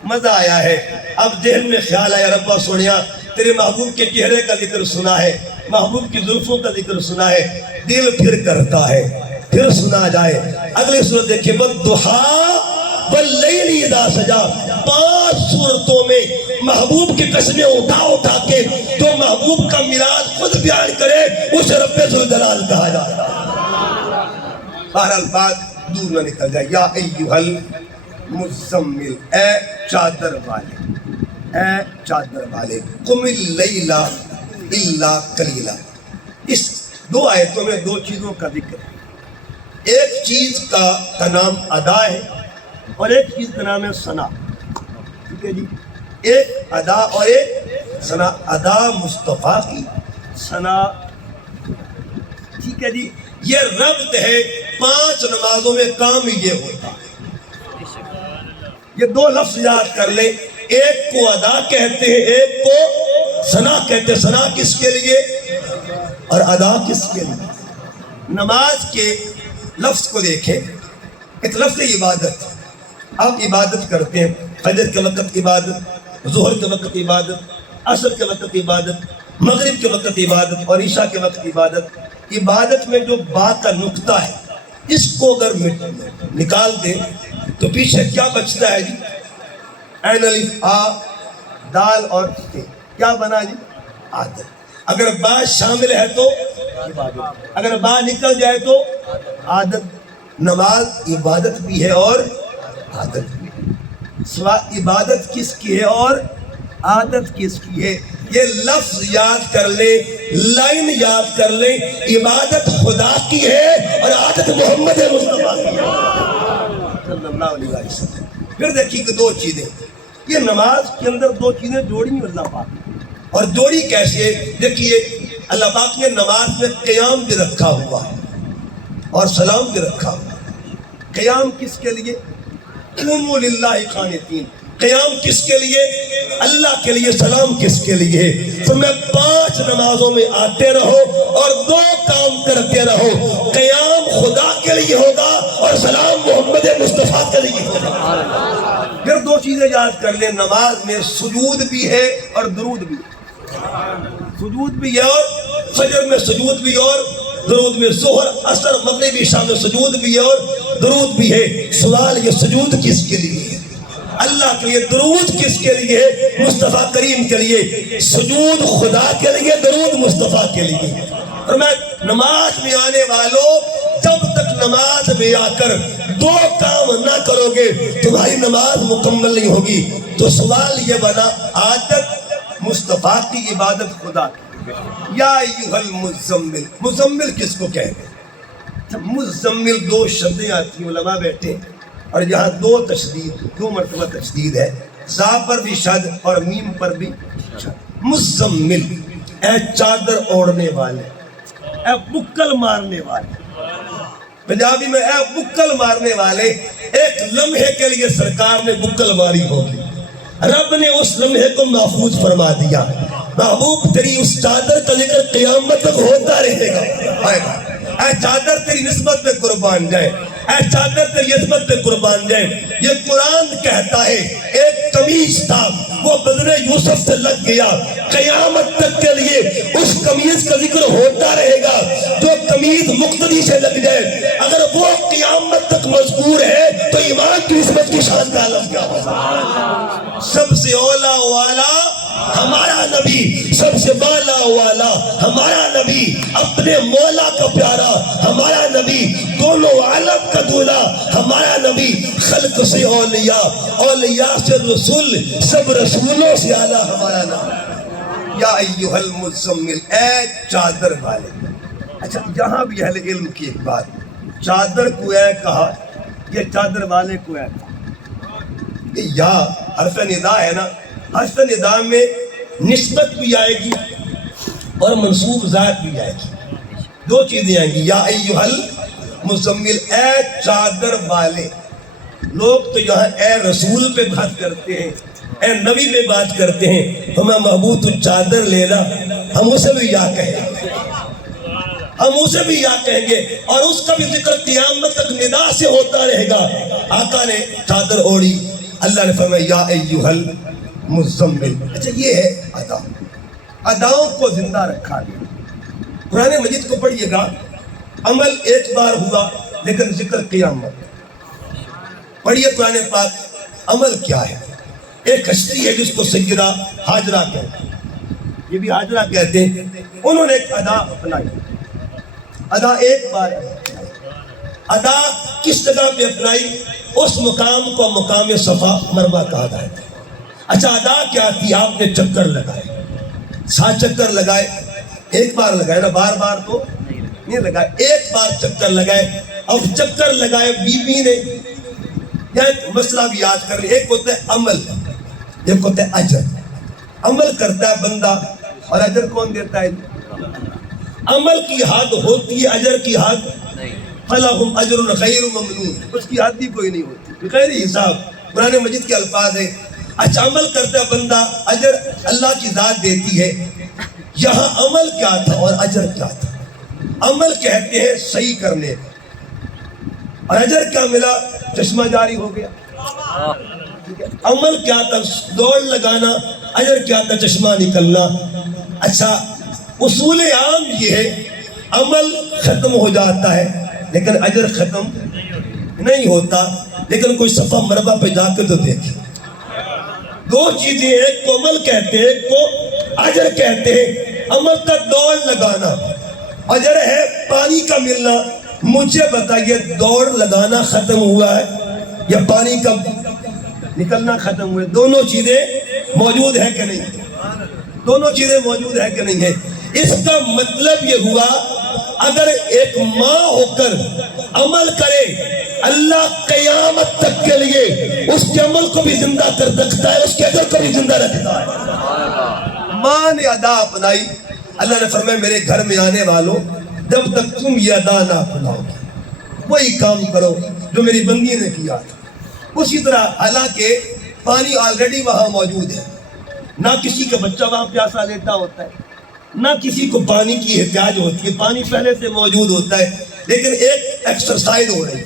مزہ آیا ہے۔ اب ذہن میں خیال آیا ربا سونیا تیرے محبوب کے چہرے کا ذکر سنا ہے، محبوب کی زلفوں کا ذکر سنا ہے، دل پھر کرتا ہے پھر سنا جائے۔ اگلے سورت دیکھیں والضحیٰ واللیل اذا سجا، 5 صورتوں میں محبوب کی قسمیں اٹھا کے جو محبوب کا میلاد خود بیان کرے اسے رب ذوالجلال کہا جاتا ہے۔ بہرحال بات دور نہ نکل جائے۔ یا ایھا المزمل، اے چادر والے، اے چادر والے، قم اللیل الا قلیلا۔ اس 2 آیتوں میں 2 چیزوں کا ذکر ہے، ایک چیز کا نام ادا ہے اور ایک چیز کا نام ہے ثنا، ٹھیک ہے جی، ایک ادا اور ایک ثنا۔ ادا مصطفیٰ کی، ثنا، ٹھیک ہے جی، یہ ربط ہے 5 نمازوں میں کام یہ ہوتا ہے۔ یہ 2 لفظ یاد کر لیں، ایک کو ادا کہتے ہیں، ایک کو ثنا کہتے ہیں۔ ثنا کس کے لیے اور ادا کس کے لیے؟ نماز کے لفظ کو دیکھیں، ایک لفظ عبادت، آپ عبادت کرتے ہیں، فجر کے وقت عبادت، ظہر کے وقت عبادت، عصر کے وقت عبادت، مغرب کے وقت عبادت اور عشاء کے وقت عبادت۔ عبادت میں جو بات کا نقطہ ہے اس کو اگر نکال دیں تو پیچھے کیا بچتا ہے جی؟ عین الف آ دال اور تے، کیا بنا جی؟ عادت۔ اگر با شامل ہے تو عبادت، اگر با نکل جائے تو عادت۔ نماز عبادت بھی ہے اور عادت بھی ہے۔ سوا عبادت کس کی ہے اور عادت کس کی ہے؟ یہ لفظ یاد کر لیں، لائن یاد کر لیں، عبادت خدا کی ہے اور عادت محمد مصطفیٰ کی ہے صلی اللہ علیہ وسلم۔ پھر دیکھیے کہ 2 چیزیں، یہ نماز کے اندر 2 چیزیں جوڑی ہیں اللہ پاک، اور جوڑی کیسے؟ دیکھیے اللہ پاک نے نماز میں قیام بھی رکھا ہوا ہے اور سلام بھی رکھا ہوا ہے۔ قیام کس کے لیے؟ قوموا للہ قانتین، قیام کس کے لیے؟ اللہ کے لیے. سلام کس کے لیے؟ تو میں 5 نمازوں میں آتے رہو اور 2 کام کرتے رہو. قیام خدا کے لیے ہوگا اور سلام محمد مصطفیٰ کے لیے ہوگا. پھر 2 چیزیں یاد کر لیں. نماز میں سجود بھی ہے اور درود بھی ہے. سجود بھی ہے اور فجر میں سجود بھی اور درود میں. ظہر عصر مغرب عشاء میں سجود بھی ہے اور درود بھی ہے. سوال یہ سجود کس کے لیے ہے؟ اللہ کے لیے. درود کس کے لیے ہے؟ مصطفیٰ کریم کے لیے. سجود خدا کے لیے, درود مصطفیٰ کے لیے. اور میں نماز میں آنے والوں, جب تک نماز میں آ کر 2 کام نہ کرو گے تمہاری نماز مکمل نہیں ہوگی. تو سوال یہ بنا, عادت مصطفیٰ کی, عبادت خدا کی. یا ایھا المزمل, مزمل کس کو کہتے ہیں؟ مزمل 2 شبدیں آتی ہیں, علماء بیٹھے اور یہاں 2 تشدید, 2 مرتبہ تشدید ہے. زا پر بھی شد اور میم پر بھی شد. مزمل, اے چادر اوڑھنے والے, اے بکل مارنے والے. پنجابی میں اے بکل مارنے والے. ایک لمحے کے لیے سرکار نے بکل ماری ہوگی, رب نے اس لمحے کو محفوظ فرما دیا. محبوب تیری اس چادر کا ذکر قیامت تک ہوتا رہے گا. اے چادر تیری نسبت پہ قربان جائے, اے چادر تیری عظمت پہ قربان جائے. یہ قرآن کہتا ہے ایک قمیص تھا, وہ بدن یوسف سے لگ گیا. قیامت تک کے لیے اس قمیص کا ذکر ہوتا رہے گا. جو قمیص مقتدی سے لگ جائے, اگر وہ قیامت تک مذکور ہے تو ایمان کی عظمت کی شان کا عالم کیا ہوگا. سب سے اولا والا ہمارا نبی, سب سے بالا والا ہمارا نبی, اپنے مولا کا پیارا ہمارا نبی, دونوں عالم کا دولا ہمارا نبی. خلق سے اولیاء, اولیاء سے رسول, سب رسولوں سے اعلیٰ ہمارا نبی. یا ایھا المزمل, اے چادر والے. اچھا یہاں بھی اہل علم کی ایک بات, چادر کو اے کہا, یہ چادر والے کو اے کہا. یا حرف ندا ہے نا, حرف ندا میں نسبت بھی آئے گی اور منصوب ذات بھی آئے گی. 2 چیزیں آئیں گی. یا ایھا المزمل, اے چادر والے. لوگ تو یہاں اے رسول پہ بات کرتے ہیں, اے نبی پہ بات کرتے ہیں. ہمیں محبوب تو چادر لینا, ہم اسے بھی یا کہیں گے, ہم اسے بھی یا کہیں گے, اور اس کا بھی ذکر قیامت تک ندا سے ہوتا رہے گا. آقا نے چادر اوڑھی, اللہ نے فرمایا یا ایھا المزمل. اچھا یہ ہے ادا, اداؤں کو زندہ رکھا گیا. قرآن مجید کو پڑھیے گا, عمل ایک بار ہوا لیکن ذکر قیامت. پڑھیے قرآن پاک, عمل کیا ہے؟ ایک کشتی ہے جس کو سیدہ ہاجرہ کہتے ہیں, یہ بھی ہاجرہ کہتے ہیں. انہوں نے ایک ادا اپنائی, ادا ایک بار. ادا کس جگہ پہ اپنائی؟ اس مقام کو مقام صفا مروہ کہا جاتا ہے. اچھا ادا کیا تھی؟ آپ نے چکر لگائے, 7 چکر لگائے. ایک بار لگائے نا, بار بار تو نہیں لگائے, ایک بار چکر لگائے. اب چکر لگائے بی بی نے. یا ایک مسئلہ بھی یاد کر لیں, ایک ہوتا ہے عمل, ایک ہوتا ہے اجر. عمل کرتا ہے بندہ اور اجر کون دیتا ہے؟ عمل کی حد ہوتی ہے, اجر کی حد فَلَهُمْ أَجْرٌ غَيْرُ مَمْنُونَ, اس کی حد بھی کوئی نہیں ہوتی, بغیر حساب. قرآن مجید کے الفاظ ہیں. اچھا عمل کرتا ہے بندہ, اجر اللہ کی ذات دیتی ہے. یہاں عمل کیا تھا اور اجر کیا تھا؟ عمل کہتے ہیں صحیح کرنے, اور اجر کیا ملا؟ چشمہ جاری ہو گیا. عمل کیا تھا؟ دوڑ لگانا. اجر کیا تھا؟ چشمہ نکلنا. اچھا اصول عام یہ ہے, عمل ختم ہو جاتا ہے لیکن اجر ختم نہیں ہوتا. لیکن کوئی صفحہ مربع پہ جا کے تو دیکھیں, 2 چیزیں, ایک کو عمل کہتے ہیں, ایک کو اجر کہتے ہیں. عمل کا دوڑ لگانا, اجر ہے پانی کا ملنا. مجھے بتائیے دوڑ لگانا ختم ہوا ہے یا پانی کا نکلنا ختم ہوا ہے؟ دونوں چیزیں موجود ہیں کہ نہیں؟ دونوں چیزیں موجود ہیں کہ نہیں ہے؟ اس کا مطلب یہ ہوا اگر ایک ماں ہو کر عمل کرے, اللہ قیامت تک کے لیے اس کے عمل کو بھی زندہ کر رکھتا ہے, اس کے اجر کو بھی زندہ رکھتا ہے. ماں نے ادا اپنائی, اللہ نے فرمایا میرے گھر میں آنے والوں جب تک تم یہ ادا نہ اپناؤ وہی کام کرو جو میری بندی نے کیا تھا. اسی طرح حالانکہ پانی آلریڈی وہاں موجود ہے، نہ کسی کا بچہ وہاں پیاسا لیٹا ہوتا ہے، نہ کسی کو پانی کی احتیاج ہوتی ہے، پانی پہلے سے موجود ہوتا ہے، لیکن ایک ایکسرسائز ہو رہی ہے،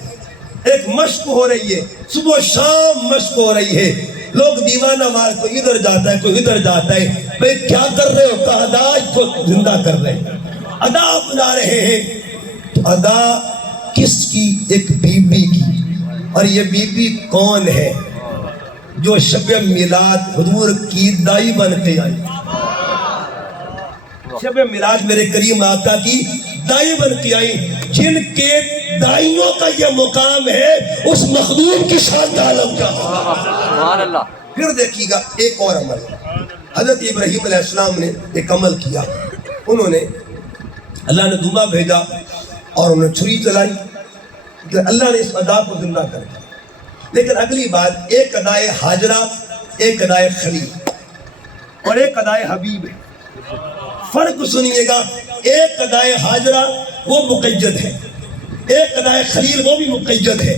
ایک مشق ہو رہی ہے، صبح شام مشق ہو رہی ہے، لوگ دیوانہ وار کوئی ادھر جاتا ہے کوئی ادھر جاتا ہے، بھئی کیا کر رہے ہو؟ کہا ادا کو زندہ کر رہے ہیں، ادا بنا رہے ہیں۔ تو ادا کس کی؟ ایک بی بی کی، اور یہ بی بی کون ہے؟ جو شب میلاد حضور کی دائی بن کے آئی، شب میلاد میرے کریم آقا کی دائی بن کے آئی، جن کے دائیوں کا یہ مقام ہے، اس مخدوم کی شان کا عالم کیا ہے۔ پھر دیکھیے گا ایک اور عمل، حضرت ابراہیم علیہ السلام نے ایک عمل کیا، انہوں نے اللہ نے دھواں بھیجا اور انہوں نے چھری چلائی، اللہ نے اس ادا کو زندہ کر دیا۔ لیکن اگلی بات، ایک ادائے حاجرہ، ایک ادائے خلیل اور ایک ادائے حبیب ہے۔ فرق سنیے گا، ایک ادائے حاجرہ وہ مقید ہے، ایک ادائے خلیل وہ بھی مقید ہے،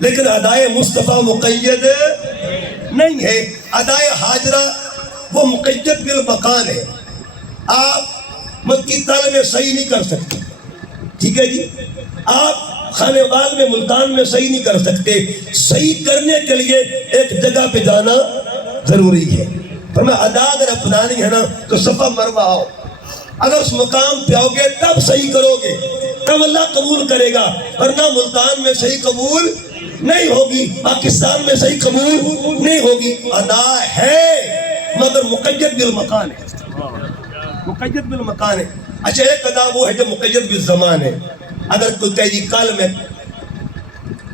لیکن ادائے مصطفیٰ مقید نہیں ہے۔ ادائے حاجرہ وہ مقید بالمکان ہے، آپ مکی تل میں صحیح نہیں کر سکتے، ٹھیک ہے جی، آپ خانے وال میں ملتان میں صحیح نہیں کر سکتے، صحیح کرنے کے لیے ایک جگہ پہ جانا ضروری ہے۔ فرمایا ادا اگر اپنانی ہے نا تو صفا مروہ آؤ، اگر اس مقام پہ آؤ گے تب صحیح کرو گے، تب اللہ قبول کرے گا، ورنہ ملتان میں صحیح قبول نہیں ہوگی، پاکستان میں صحیح قبول نہیں ہوگی۔ ادا ہے مگر مقید بالمکان ہے، مقید بالمکان ہے۔ اچھا ایک ادا وہ ہے جو مقید بالزمان ہے، اگر کوئی کہہ دی کل میں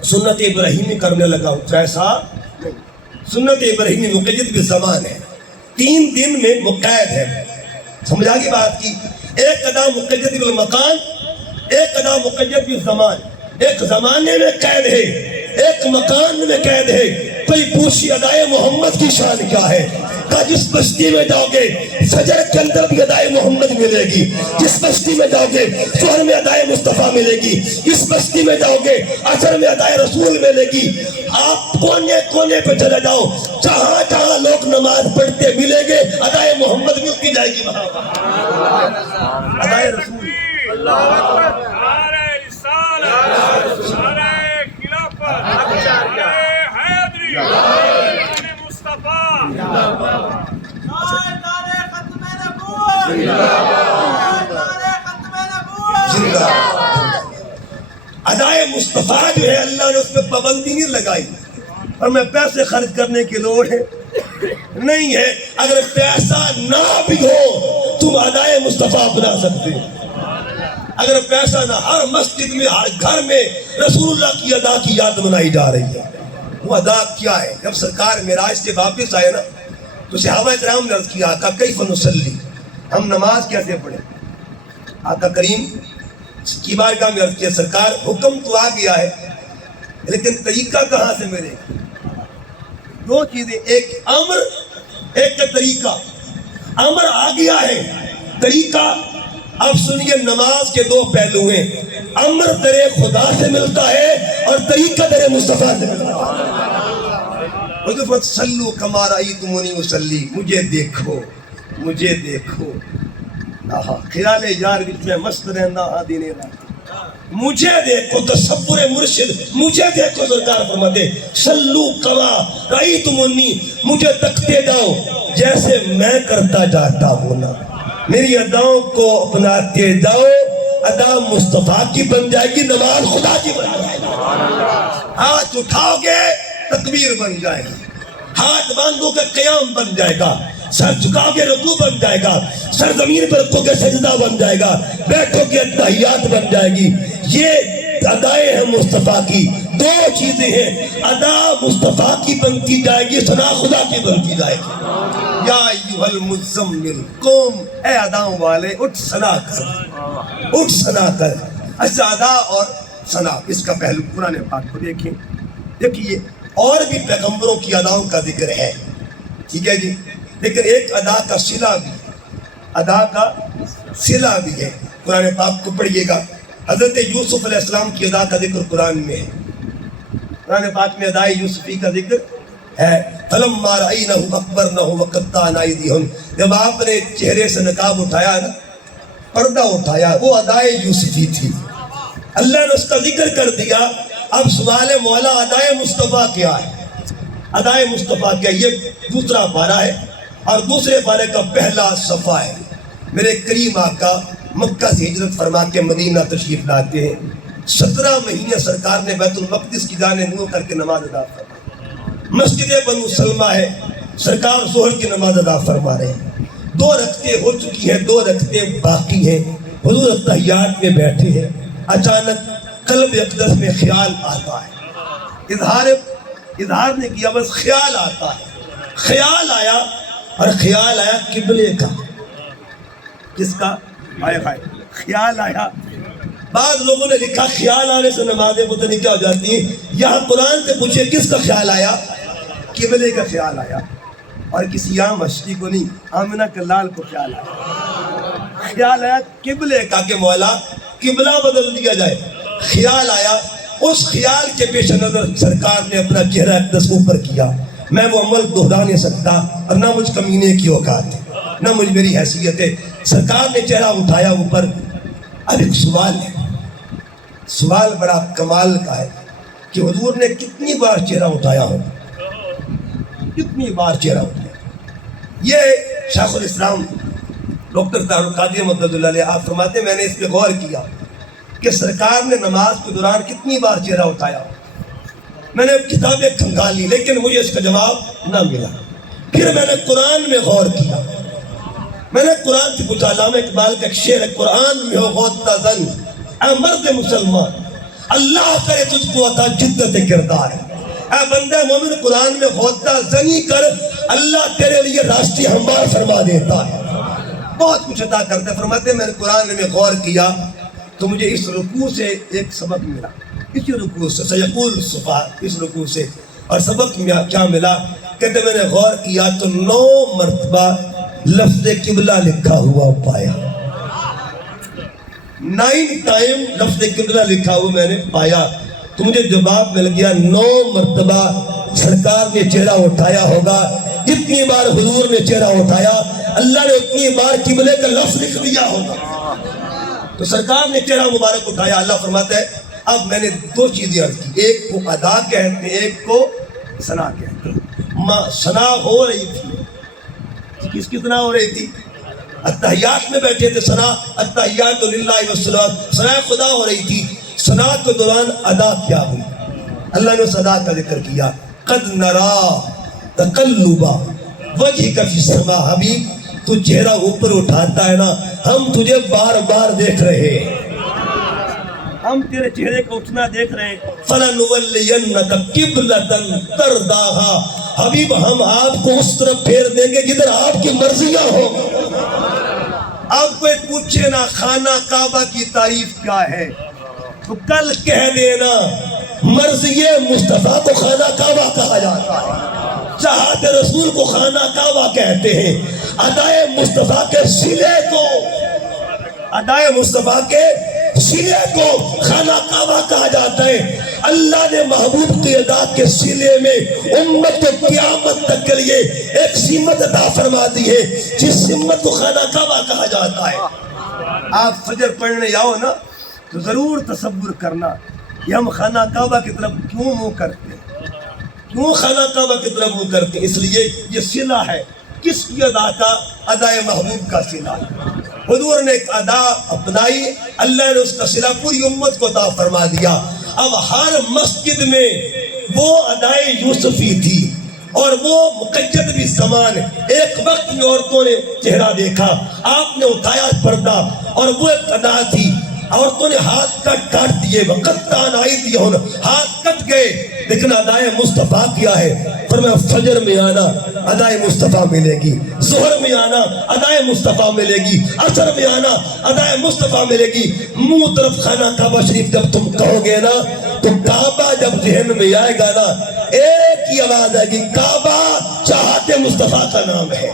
سنت ابراہیمی کرنے لگا ہوں، ایسا نہیں، سنت ابراہیمی مقید بالزمان ہے، 3 دن میں مقید ہے، سمجھا گی بات کی؟ ایک ادا مقید بالمکان، ایک ادا مقید بالزمان، ایک زمانے میں قید ہے، ایک مکان میں قید ہے۔ کوئی پوچھی ادائے محمد کی شان کیا ہے؟ کہا جس بستی میں جاؤ گے فجر کے اندر بھی ادائے محمد ملے گی، جس بستی میں جاؤ گے ظہر میں ادائے مصطفیٰ ملے گی، جس بستی میں جاؤ گے عصر میں ادائے رسول ملے گی۔ آپ کونے کونے پہ چلے جاؤ، جہاں جہاں لوگ نماز پڑھتے ملیں گے، ادائے محمد ملتی جائے گی وہاں ادائے رسول۔ ادائے مصطفیٰ جو ہے اللہ نے اس پہ پابندی نہیں لگائی، اور میں پیسے خرچ کرنے کی لوڑ ہے نہیں ہے، اگر پیسہ نہ بھی ہو تم ادائے مصطفیٰ بنا سکتے ہو۔ اگر پیسہ نہ، ہر مسجد میں ہر گھر میں رسول اللہ کی ادا کی یاد منائی جا رہی ہے۔ وہ ادا کیا ہے؟ جب سرکار معراج سے واپس آئے نا تو صحابہ کرام نے عرض کیا آقا کیف نصلی، ہم نماز کیسے پڑھیں؟ آقا کریم کی بارگاہ میں عرض کیا سرکار حکم تو آ گیا ہے لیکن طریقہ کہاں سے ملے گا؟ 2 چیزیں، ایک امر ایک طریقہ۔ امر آ گیا ہے، طریقہ اب سنیے، نماز کے 2 پہلو ہیں، امر در خدا سے ملتا ہے اور طریقہ در مصطفیٰ سے ملتا ہے۔ صلو کما رأیتمونی اصلی، مجھے دیکھو مجھے دیکھو، خیال یار وچ میں مست رہندا ہاں دین رات، مجھے دیکھو، تصور مرشد، مجھے دیکھو، سرکار فرماتے صلو کما رأیتمونی، مجھے تکتے جاؤ جیسے میں کرتا جاتا ہوں نا، میری اداؤں کو اپناتے جاؤ، ادا مصطفیٰ کی بن جائے گی، نماز خدا کی بن جائے گی۔ ہاتھ اٹھاؤ گے تکبیر بن جائے گی، ہاتھ باندھو گے قیام بن جائے گا، سر جھکاؤ گے رکوع بن جائے گا، سر زمین پر رکھو گے سجدہ بن جائے گا، بیٹھو گے تحیات بن جائے گی۔ یہ ادائیں ہیں مصطفیٰ کی، 2 چیزیں ہیں، ادا مصطفیٰ کی بنتی جائے گی، ثنا خدا کی بنتی جائے گی۔ یا ایھا المزمل، قوم اے اداؤں والے اٹھ ثنا کر، اٹھ ثنا کر۔ اچھا ادا اور ثنا، اس کا پہلو قرآن پاک کو دیکھیں، دیکھیے اور بھی پیغمبروں کی اداؤں کا ذکر ہے، ٹھیک ہے جی، لیکن ایک ادا کا صلہ بھی، ادا کا صلہ بھی ہے۔ قرآن پاک کو پڑھیے گا، حضرت یوسف علیہ السلام کی ادا کا ذکر قرآن میں ہے، قرآن پاک میں ادائے یوسفی کا ذکر ہے فلما رأینہ اکبرنہ وقطعن ایدیہن، جب آپ نے چہرے سے نقاب اٹھایا نا، پردہ اٹھایا، وہ ادائے یوسفی تھی، اللہ نے اس کا ذکر کر دیا۔ اب سوال مولا ادائے مصطفیٰ کیا ہے؟ ادائے مصطفیٰ کیا؟ یہ دوسرا پارہ ہے اور دوسرے پارے کا پہلا صفحہ ہے۔ میرے کریم آقا مکہ سے ہجرت فرما کے مدینہ تشریف لاتے ہیں، 17 مہینے سرکار نے بیت المقدس کی جانب منہ کر کے نماز ادا فرمائی۔ مسجد بنو سلمہ ہے، سرکار ظہر کی نماز ادا فرما رہے ہیں، 2 رکعتیں ہو چکی ہیں، 2 رکعتیں باقی ہیں، حضور اتحیات میں بیٹھے ہیں، اچانک قلب اقدس میں خیال آتا ہے، اظہار نے کیا، بس خیال آتا ہے، خیال آیا، اور خیال آیا قبلے کا۔ کس کا؟ خیال آیا۔ بعض لوگوں نے لکھا خیال آنے سے نمازیں پتہ نہیں کیا ہو جاتی ہیں، یہاں قرآن سے پوچھے کس کا خیال آیا؟ قبلے کا خیال آیا، اور کسی عام مشتی کو نہیں، آمنہ کلال کو خیال آیا، خیال آیا قبلے کا کہ مولا قبلہ بدل دیا جائے۔ خیال آیا، اس خیال کے پیش نظر سرکار نے اپنا چہرہ اقدس اوپر کیا۔ میں وہ عمل دہرا نہیں سکتا، اور نہ مجھ کمینے کی اوقات ہے، نہ مجھ میری حیثیت ہے۔ سرکار نے چہرہ اٹھایا اوپر۔ اب ایک سوال ہے، سوال بڑا کمال کا ہے کہ حضور نے کتنی بار چہرہ اٹھایا ہو، کتنی بار چہرہ اٹھایا۔ یہ شیخ الاسلام ڈاکٹر طاہر القادری مدد اللہ علیہ آپ فرماتے ہیں، میں نے اس پہ غور کیا کہ سرکار نے نماز کے دوران کتنی بار چہرہ اٹھایا۔ میں نے کتابیں کھنگالی لیکن مجھے اس کا جواب نہ ملا۔ پھر میں نے قرآن میں غور کیا، میں نے قرآن سے پوچھا، علامہ اقبال کا ایک شعر ہے، قرآن میں ہو غوطہ زن اے مرد مسلمان، اللہ کرے تجھ کو عطا جدت کردار۔ اے بندہ مومن قرآن میں غوطہ زنی کر، اللہ تیرے لیے راستے ہموار فرما دیتا ہے، بہت کچھ عطا کرتا ہے۔ فرماتے ہیں میں نے قرآن میں غور کیا تو مجھے اس رکوع سے ایک سبق ملا، اسی رکوع سے سیقول السفہاء، اس رکوع سے، اور سبق کیا ملا؟ کہتے میں نے غور کیا تو 9 مرتبہ لفظ قبلہ لکھا ہوا پایا، 9 ٹائم لفظ قبلہ لکھا ہوا میں نے پایا۔ تو مجھے جواب مل گیا 9 مرتبہ سرکار نے چہرہ اٹھایا ہوگا۔ جتنی بار حضور نے چہرہ اٹھایا اللہ نے اتنی بار قبلے کا لفظ لکھ دیا ہوگا۔ تو سرکار نے چہرہ مبارک اٹھایا، اللہ فرماتا ہے اب میں نے 2 چیزیں عرض کی، ایک کو ادا کہتے ہیں، ایک کو ثنا کہتے ہیں۔ ثنا ہو رہی تھی، کس کی ثنا ہو رہی تھی؟ اتحیات میں بیٹھے تھے، ثنا التحیات للہ والصلوات، ثنا خدا ہو رہی تھی۔ ثنا کے دوران ادا کیا ہوئی؟ اللہ نے اس ادا کا ذکر کیا، قد نرا تقلب وجہک فی السماء، حبیب تو چہرہ اوپر اٹھاتا ہے نا، ہم تجھے بار بار دیکھ رہے ہیں، ہم تیرے چہرے کو اٹھنا دیکھ رہے ہیں۔ فَلَنُوَلِّيَنَّكَ قِبْلَةً تَرْضَاهَا، حبیب ہم آپ کو اس طرف پھیر دیں گے جدھر آپ کی مرضیاں ہوں۔ اب کوئی پوچھے نا خانہ کعبہ کی تعریف کیا ہے تو کل کہہ دینا مرضی مصطفیٰ کو خانہ کعبہ کہا جاتا ہے، چاہت رسول کو خانہ کعبہ کہتے ہیں۔ ادائے مصطفیٰ کے سلے کو، ادائے مصطفیٰ کے سلے کو خانہ کعبہ کہا جاتا ہے۔ اللہ نے محبوب کی ادا کے سلے میں امت کو قیامت تک کے لیے ایک سمت عطا فرما دی ہے، جس سمت کو خانہ کعبہ کہا جاتا ہے۔ آپ فجر پڑھنے آؤ نا تو ضرور تصور کرنا کہ ہم خانہ کعبہ کی طرف کیوں منہ کرتے ہیں، کیوں خانہ کعبہ کی طرف منہ کرتے ہیں؟ اس لیے یہ صلہ ہے، کس کی ادا کا؟ ادائے محبوب کا صلہ۔ حضور نے ایک ادا اپنائی، اللہ نے اس کا صلہ پوری امت کو عطا فرما دیا۔ اب ہر مسجد میں وہ ادائے یوسفی تھی، اور وہ مقید بھی زمان، ایک وقت میں عورتوں نے چہرہ دیکھا، آپ نے اٹھایا پردہ، اور وہ ایک ادا تھی، عورتوں نے ہاتھ کاٹ دیے، وقطعن ایدیہن، ہاتھ کٹ گئے، لیکن ادائے مصطفیٰ کیا ہے؟ فرمایا فجر میں آنا ادائے مصطفیٰ ملے گی، ظہر میں آنا ادائے مصطفیٰ ملے گی، عصر میں آنا ادائے مصطفیٰ ملے گی۔ منہ طرف خانہ کعبہ شریف جب تم کہو گے نا تو کعبہ جب ذہن میں آئے گا نا ایک ہی آواز آئے گی، کعبہ چاہت مصطفیٰ کا نام ہے،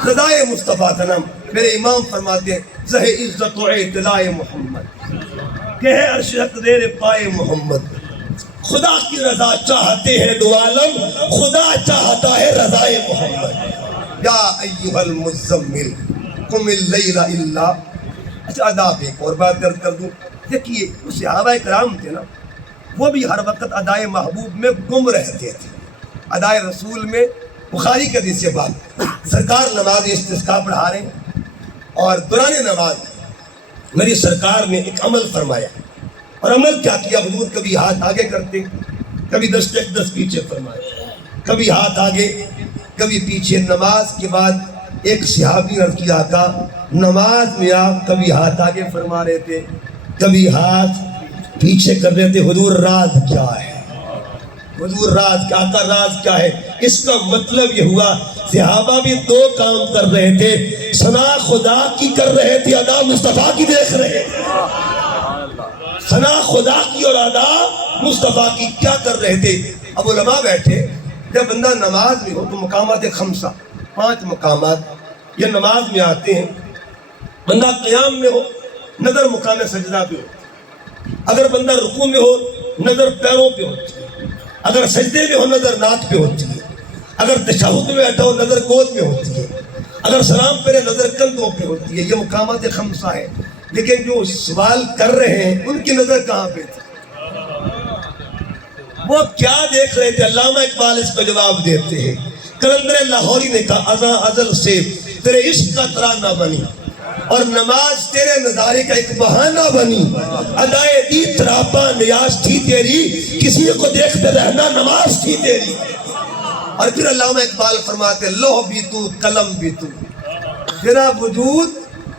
خدائے مصطفیٰ کا نام۔ میرے امام فرماتے ہیں زہ عزت و اعتلاء محمد، کہ ہے عرش حق زیر پائے محمد، خدا کی رضا چاہتے ہیں دو عالم، خدا چاہتا ہے رضائے محمد۔ یا ایھا المزمل قم اللیل الا۔ اچھا آداب ایک اور بات کر دوں، دیکھیے صحابہ کرام تھے نا، وہ بھی ہر وقت ادائے محبوب میں گم رہتے تھے، ادائے رسول میں۔ بخاری کے حدیث سے بات، سرکار نماز استسقاء پڑھا رہے ہیں اور دوران نماز میری سرکار نے ایک عمل فرمایا، اور عمل کیا کیا؟ حضور کبھی ہاتھ آگے کرتے، کبھی 10 پیچھے فرمائے، کبھی ہاتھ آگے کبھی پیچھے۔ نماز کے بعد ایک صحابی عرض کیا، آقا نماز میں آپ کبھی ہاتھ آگے فرما رہے تھے، کبھی ہاتھ پیچھے کر رہے تھے، حضور راز کیا ہے؟ حضور راز کیا؟ آقا راز کیا ہے؟ اس کا مطلب یہ ہوا صحابہ بھی دو کام کر رہے تھے، ثنا خدا کی کر رہے تھے، ادا مصطفیٰ کی دیکھ رہے تھے۔ ثنا خدا کی اور ادا مصطفیٰ کی کیا کر رہے تھے؟ اب علماء بیٹھے، جب بندہ نماز میں ہو تو مقامات خمسہ، 5 مقامات یہ نماز میں آتے ہیں۔ بندہ قیام میں ہو، نظر مقام سجدہ پہ ہو، اگر بندہ رکوع میں ہو نظر پیروں پہ ہوتی ہے، اگر سجدے میں ہو نظر ناک پہ ہوتی ہے، اگر تشہد میں بیٹھا ہو نظر گود میں ہوتی ہے، اگر سلام پڑھے نظر کندھوں پہ ہوتی ہے۔ یہ مقامات خمسہ ہے، لیکن جو سوال کر رہے ہیں ان کی نظر کہاں پہ تھی؟ وہ کیا دیکھ رہے تھے؟ علامہ اقبال اس کا جواب دیتے ہیں، کلندر لاہوری نے کہا ازاں ازل سے تیرے عشق کا ترانہ بنی، اور نماز تیرے نظارے کا ایک بہانہ بنی، ادائے دی تراپا نیاز تھی تیری، کسی کو دیکھتے رہنا نماز تھی تیری۔ اور پھر علامہ اقبال فرماتے لوح بھی تو قلم بھی تو، تیرا وجود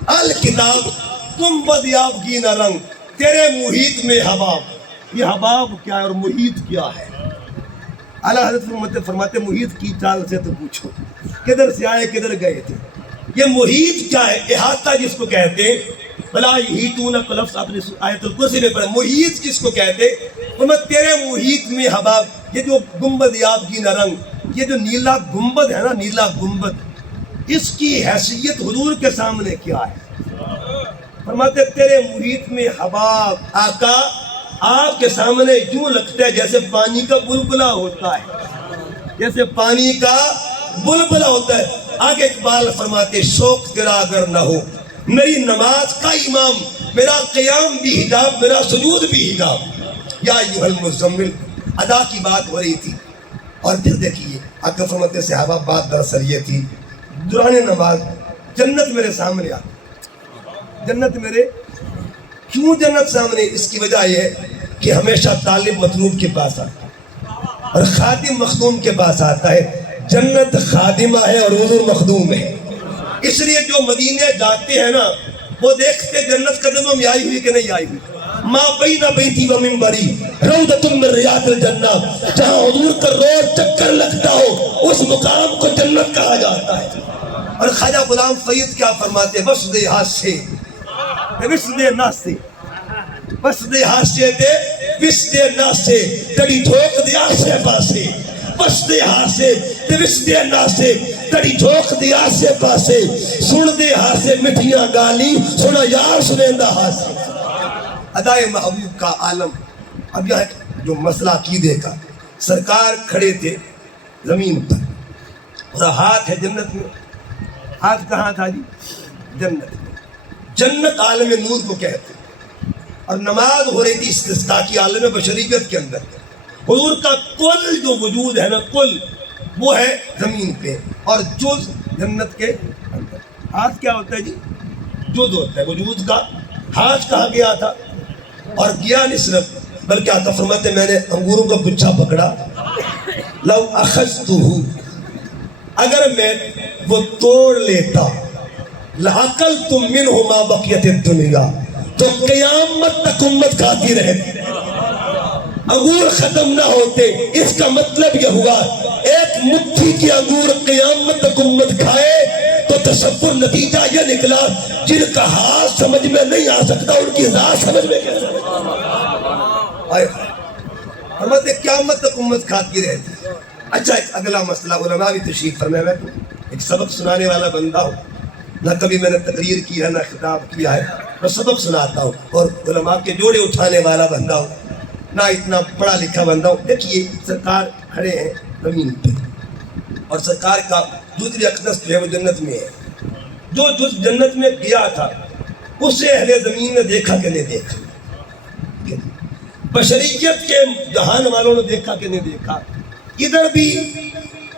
الکتاب تم بدیاب کی نہ رنگ، تیرے محیط میں حباب۔ یہ حباب کیا ہے اور محیط کیا ہے؟ اعلیٰ حضرت فرماتے محیط کی چال سے تو پوچھو، کدھر سے آئے کدھر گئے تھے؟ یہ محیط کیا ہے؟ احاطہ جس کو کہتے ہیں، بلا یحیطون کا لفظ آپ نے آیت الکرسی میں پڑھا، محیط کس کو کہتے؟ تیرے محیط میں حباب۔ یہ جو گنبد یاب کی نہ رنگ، یہ جو نیلا گنبد ہے نا، نیلا گنبد، اس کی حیثیت حضور کے سامنے کیا ہے؟ فرماتے تیرے محیط میں حباب۔ آقا آپ کے سامنے یوں لگتا ہے جیسے پانی کا بلبلہ ہوتا ہے، جیسے پانی کا بلبلہ ہوتا ہے۔ آگے اقبال فرماتے شوق تیرا اگر نہ ہو، میری نماز کا امام، میرا قیام بھی حجاب، میرا سجود بھی حجاب۔ یا ایھا المزمل، ادا کی بات ہو رہی تھی، اور پھر دیکھیے آقا فرماتے صحابہ بات دراصل یہ تھی، دوران نماز جنت میرے سامنے آ، جنت میرے، کیوں جنت سامنے؟ اس کی وجہ یہ ہے کہ ہمیشہ طالب مطلوب کے پاس آتا ہے اور خادم مخدوم کے پاس آتا ہے۔ جنت خادمہ ہے اور حضور مخدوم ہے، اس لیے جو مدینے جاتے ہیں نا وہ دیکھتے جنت قدموں میں آئی ہوئی کہ نہیں آئی ہوئی۔ ما بین بیتی و منبری روضۃ من ریاض الجنہ، جہاں حضور کا روز چکر لگتا ہو اس مقام کو جنت کہا جاتا ہے۔ اور خواجہ غلام فرید کیا فرماتے؟ وسد حادثے وسد ناسے، وسد حادثے تے وسد ناسے، تڑی ٹھوک دیا سے پاسے، وسد حادثے تے وسد ناسے، تڑی ٹھوک دیا سے پاسے، سن دے حادثے مٹھیاں گالی، سنا یار سنیندہ حادثے۔ ادائے محبوب کا عالم۔ اب یہاں جو مسئلہ عقیدے کا، سرکار کھڑے تھے زمین پر اور ہاتھ ہے جنت میں، ہاتھ کہاں تھا جی؟ جنت میں۔ جنت عالم نور کو کہتے ہیں، اور نماز ہو رہی تھی استسقاء کی عالم بشریت کے اندر۔ حضور کا کل جو وجود ہے نا، کل وہ ہے زمین پہ، اور جز جنت کے اندر۔ ہاتھ کیا ہوتا ہے جی؟ جز ہوتا ہے وجود کا۔ ہاتھ کہاں گیا تھا؟ اور گیا نہیں صرف، بلکہ آقا فرماتے میں نے انگوروں کا گچھا پکڑا، لو اخذتہ، اگر میں وہ توڑ لیتا، لعقلت منہ ما بقیت الدنیا، تو قیامت تک امت کھاتی رہتی۔ انگور ختم نہ ہوتے، اس کا مطلب یہ ہوا ایک مٹھی کی انگور قیامت تک امت کھائے تو تصور نتیجہ یہ نکلا جن کا ہاتھ سمجھ میں نہیں آ سکتا ان کی ذات سمجھ میں کیسے آئے۔ فرماتے قیامت تک امت کھاتی رہتی۔ اچھا ایک اگلا مسئلہ، علماء بھی تشریف فرمائے، میں تو ایک سبق سنانے والا بندہ ہوں، نہ کبھی میں نے تقریر کی ہے نہ خطاب کیا ہے، میں سبق سناتا ہوں اور علماء کے جوڑے اٹھانے والا بندہ ہوں۔ نہ اتنا پڑھا لکھا بندہ ہوں. دیکھیے سرکار کھڑے ہیں زمین پہ اور سرکار کا جزو اقدس جو ہے وہ جنت میں ہے. جو جز جنت میں گیا تھا اسے اہل زمین نے دیکھا کہ نہیں دیکھا, بشریت کے جہان والوں نے دیکھا کہ نہیں دیکھا. ادھر بھی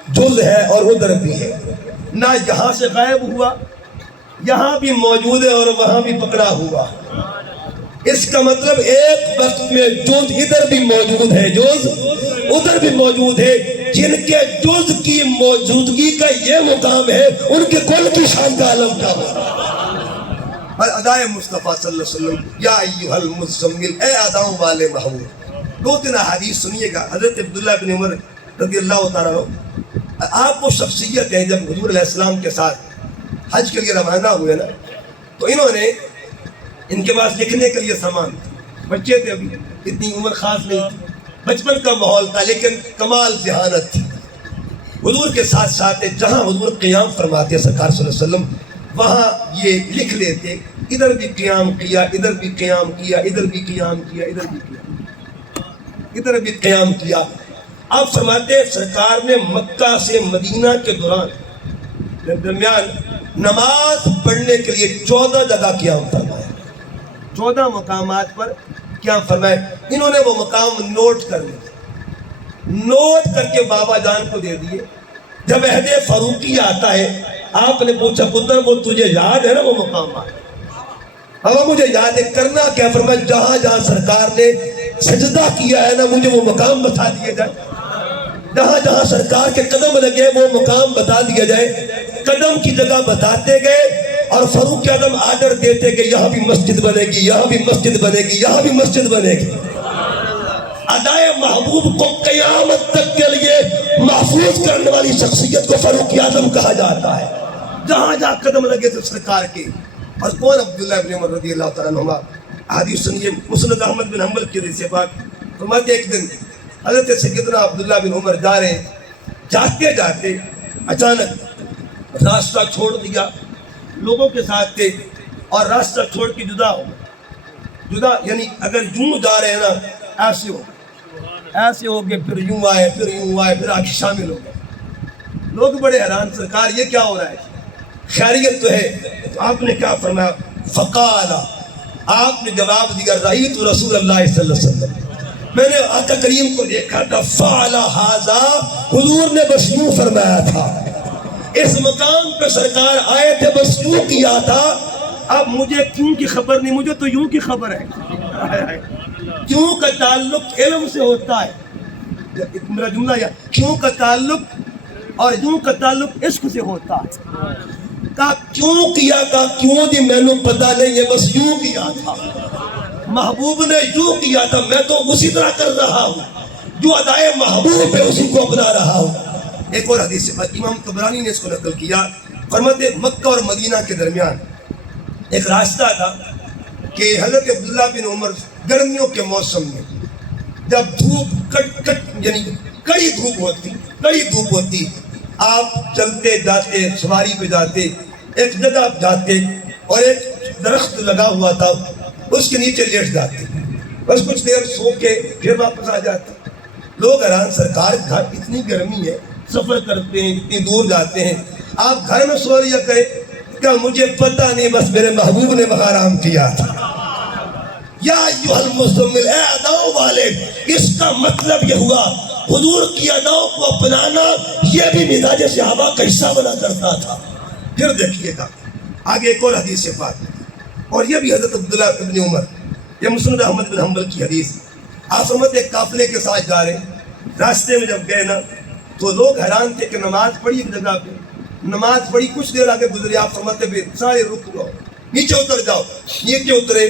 جز ہے اور ادھر بھی ہے, نہ یہاں سے غائب ہوا, یہاں بھی موجود ہے اور وہاں بھی پکڑا ہوا. اس کا مطلب ایک وقت میں جز ادھر بھی موجود ہے, جز ادھر بھی موجود ہے. جن کے جز کی موجودگی کا یہ مقام ہے ان کے کل کی شان کا عالم کیا ہوگا. اور ادائے مصطفیٰ صلی اللہ علیہ وسلم, یا ایھا المزمل, اے اداؤں والے محبوب. 2-3 حدیث سنیے گا. حضرت عبداللہ بن عمر رضی اللہ تعالیٰ عنہ آپ وہ شخصیت ہیں جب حضور علیہ السلام کے ساتھ حج کے لیے روانہ ہوئے نا, تو انہوں نے, ان کے پاس لکھنے کے لیے سامان تھا, بچے تھے ابھی, اتنی عمر خاص نہیں تھی, بچپن کا ماحول تھا, لیکن کمال ذہانت تھی. حضور کے ساتھ ساتھ جہاں حضور قیام فرماتے سرکار صلی اللہ علیہ وسلم وہاں یہ لکھ لیتے, ادھر بھی قیام کیا, ادھر بھی قیام کیا, ادھر بھی قیام کیا, ادھر بھی قیام, ادھر بھی قیام کیا. آپ فرماتے سرکار نے مکہ سے مدینہ کے درمیان نماز پڑھنے کے لیے 14 جگہ قیام فرمایا, 14 مقامات پر قیام فرمایا. انہوں نے وہ مقام نوٹ کر لیے, نوٹ کر کے بابا جان کو دے دیے. جب عہد فاروقی آتا ہے آپ نے پوچھا پتر وہ تجھے یاد ہے نا وہ مقامات؟ بابا مجھے یاد ہے. کرنا کیا؟ فرمایا جہاں جہاں سرکار نے سجدہ کیا ہے نا مجھے وہ مقام بتا دیا جائے, جہاں جہاں سرکار کے قدم لگے وہ مقام بتا دیا جائے. قدم کی جگہ بتاتے گئے اور فاروق اعظم آرڈر دیتے کہ یہاں بھی مسجد بنے گی, یہاں بھی مسجد بنے گی, یہاں بھی مسجد بنے گی. ادائے محبوب کو قیامت تک کے لیے محفوظ کرنے والی شخصیت کو فاروق اعظم کہا جاتا ہے. جہاں جہاں قدم لگے تھے سرکار کے. اور کون؟ عبداللہ بن عمر رضی اللہ تعالیٰ عنہما. حدیث سنیے مسند احمد بن حنبل کی حدیث پاک. فرماتے ایک دن حضرت سیدنا عبداللہ بن عمر جا رہے ہیں, جاتے جاتے اچانک راستہ چھوڑ دیا, لوگوں کے ساتھ تھے اور راستہ چھوڑ کے جدا ہو گئے. جدا یعنی اگر یوں جا رہے ہیں نا ایسے ہو گئے, ایسے ہو گئے, پھر یوں آئے, پھر یوں آئے, پھر آگے شامل ہو گئے. لوگ بڑے حیران, سرکار یہ کیا ہو رہا ہے, خیریت تو ہے؟ تو آپ نے کیا فرمایا؟ فقال, آپ نے جواب دیا رأیت رسول اللہ صلی اللہ علیہ وسلم, میں نے آقا کریم کو دیکھا تھا. فعل ھذا, حضور نے بس یوں فرمایا تھا. اس مقام پہ سرکار آئے تھے, بس یوں کیا تھا. اب مجھے کیوں کی خبر نہیں, مجھے تو یوں کی خبر ہے. کیوں کا تعلق علم سے ہوتا ہے, میرا جملہ یا کیوں کا تعلق اور یوں کا تعلق عشق سے ہوتا ہے. کہا کیوں کیا تھا, کیوں دی میں نے پتہ نہیں ہے, بس یوں کیا تھا. محبوب نے یوں کیا تھا, میں تو اسی طرح کر رہا ہوں جو ادائے محبوب ہے اسی کو اپنا رہا ہوں. ایک اور حدیث امام طبرانی نے اس کو نقل کیا. فرماتے مکہ اور مدینہ کے درمیان ایک راستہ تھا کہ حضرت عبداللہ بن عمر گرمیوں کے موسم میں جب دھوپ یعنی کڑی دھوپ ہوتی, آپ چلتے جاتے, سواری پہ جاتے, ایک جگہ جاتے اور ایک درخت لگا ہوا تھا, اس کے نیچے لیٹ جاتے, بس کچھ دیر سو کے پھر واپس آ جاتے. لوگ حیران, سرکار گھر اتنی گرمی ہے, سفر کرتے ہیں, اتنی دور جاتے ہیں, آپ گھر میں سو لیا کریں. کہ مجھے پتہ نہیں, بس میرے محبوب نے وہاں آرام کیا تھا. یا ایھا المزمل, اے اداؤں والے. اس کا مطلب یہ ہوا حضور کی اداؤں کو اپنانا یہ بھی مزاج صحابہ کا حصہ بنا کرتا تھا. پھر دیکھیے گا آگے ایک اور حدیث پاک, اور یہ بھی حضرت عبداللہ ابن عمر, یہ مسند احمد بن حنبل کی حدیث. آپ سمجھتے ایک قافلے کے ساتھ جا رہے, راستے میں جب گئے نا تو لوگ حیران تھے کہ نماز پڑھی ایک جگہ پہ, نماز پڑھی, کچھ دیر آگے گزرے, آپ فرماتے بھی سارے رک جاؤ, نیچے اتر جاؤ. نیچے اترے,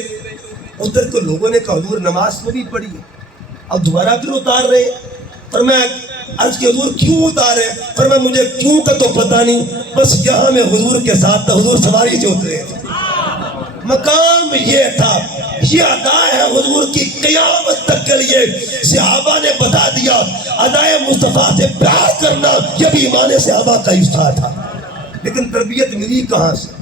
ادھر تو لوگوں نے کہا حضور نماز تو بھی پڑھی ہے, اب دوبارہ پھر اتار رہے. فرمایا عرض کہ حضور کیوں اتارے؟ فرمایا مجھے کیوں کا تو پتہ نہیں, بس یہاں میں حضور کے ساتھ تھا, حضور سواری سے اترے. مقام یہ تھا, یہ ادا ہے حضور کی قیامت تک کے لیے. صحابہ نے بتا دیا ادائے مصطفیٰ سے پیار کرنا یہ بھی ایمان صحابہ کا حصہ تھا. لیکن تربیت ملی کہاں سے؟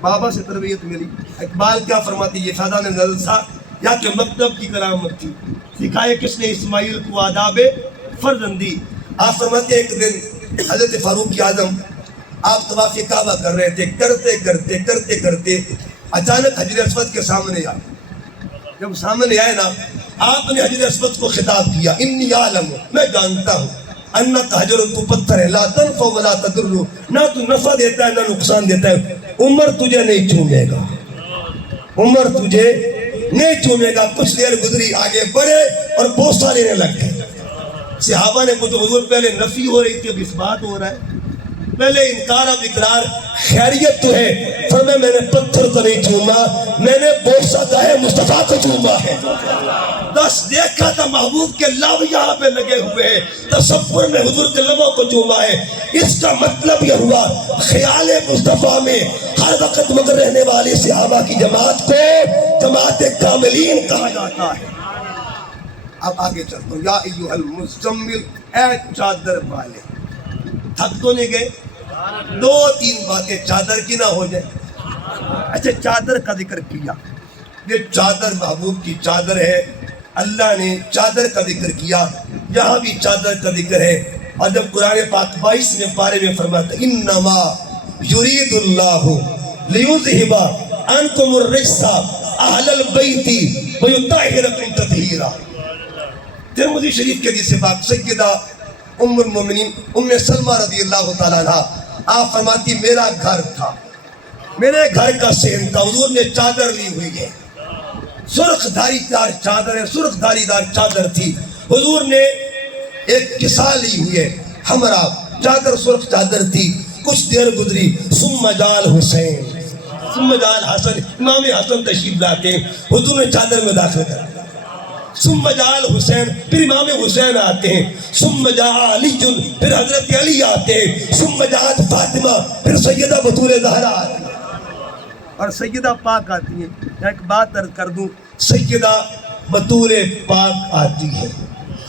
بابا سے تربیت ملی. اقبال کیا فرماتی, یہ فیضان نزل تھا یا کہ مکتب کی کرامت تھی. سکھائے کس نے اسماعیل کو آداب فرزندی. آپ فرماتے ایک دن حضرت فاروق اعظم آپ طواف کعبہ کر رہے تھے، کرتے کرتے اچانک حجر اسود کے سامنے آئے. جب سامنے آئے نا آپ نے حجر اسود کو خطاب کیا، انی عالم، میں جانتا ہوں، انک حجر، تو پتھر ہے، لا تنفع ولا تضر، نہ تو نفع دیتا ہے نہ نقصان دیتا ہے. عمر تجھے نہیں چومے گا، عمر تجھے نہیں چومے گا. کچھ دیر گزری، آگے بڑھے اور بوسہ لینے لگ گئے. صحابہ نے پوچھا حضور پہلے نفی ہو رہی تھی اب اس بات ہو رہا ہے، پہلے انکار اب اقرار، خیریت تو ہے. فرمایا میں نے پتھر کو نہیں چوما، میں نے بوسہ گاہے مصطفیٰ کو چوما ہے. بس دیکھا تھا محبوب کے لب یہاں پہ لگے ہوئے ہیں، تصور میں حضور کے لبوں کو چوما ہے. اس کا مطلب یہ ہوا خیال مصطفیٰ میں ہر وقت مگر رہنے والی صحابہ کی جماعت کو جماعت کاملین کہا جاتا ہے. اب آگے چلتا ہوں. یا ایھا المزمل، اے چادر والے. تھک تو نہیں گئے؟ دو تین باتیں چادر کی نہ ہو جائے. اچھا چادر کا ذکر کیا، یہ چادر محبوب کی چادر ہے. اللہ نے چادر کا ذکر کیا، یہاں بھی چادر کا ذکر ہے. اور جب قرآن پاک 22ویں پارے میں فرماتا انما یرید اللہ لیذھب عنکم الرجس اہل البیت ویطہرکم تطہیرا. ترمذی شریف کے حدیث پاک سیدہ ام المومنین ام سلمہ رضی اللہ تعالیٰ عنہ آپ فرماتی میرا گھر تھا، میرے گھر کا صحن تھا، حضور نے چادر لی ہوئی ہے، سرخ دھاری دار چادر ہے، سرخ دھاری دار چادر تھی. حضور نے ایک کسا لی ہوئی ہے، ہمارا چادر سرخ چادر تھی. کچھ دیر گزری، ثم جال حسین، ثم جال حسن، امام حسن تشریف لاتے ہیں، حضور نے چادر میں داخل کر دیا. ثم جال حسین، پھر امام حسین آتے ہیں. ثم جاء علی، پھر حضرت علی آتے ہیں. ثم جاءت فاطمہ، پھر سیدہ بطول زہرا آتی ہیں اور سیدہ پاک آتی ہیں. ایک بات عرض کر دوں، سیدہ بطول پاک آتی ہے،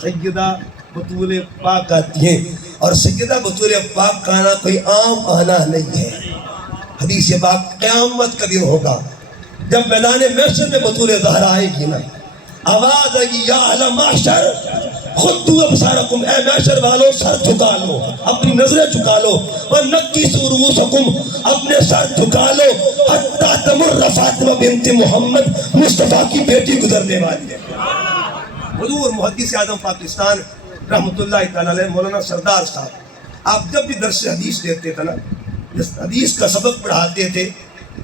سیدہ بطول پاک آتی ہیں. اور سیدہ بطول پاک کا آنا کوئی عام آنا نہیں ہے. حدیث پاک قیامت کا دن ہوگا جب میدان محشر میں بطول زہرا آئے گی نا، آواز آئے گی یا اہل محشر خدوا ابصارکم، اے محشر والو سر جھکا لو، اپنی نظریں جھکا لو، ونکسوا رؤوسکم، اپنے سر جھکا لو، حتی تمر فاطمہ بنت محمد، مصطفیٰ کی بیٹی گزرنے والی ہے. حضور محدث اعظم پاکستان رحمۃ اللہ تعالی علیہ مولانا سردار صاحب آپ جب بھی درس حدیث دیتے تھے نا، جس حدیث کا سبق پڑھاتے تھے،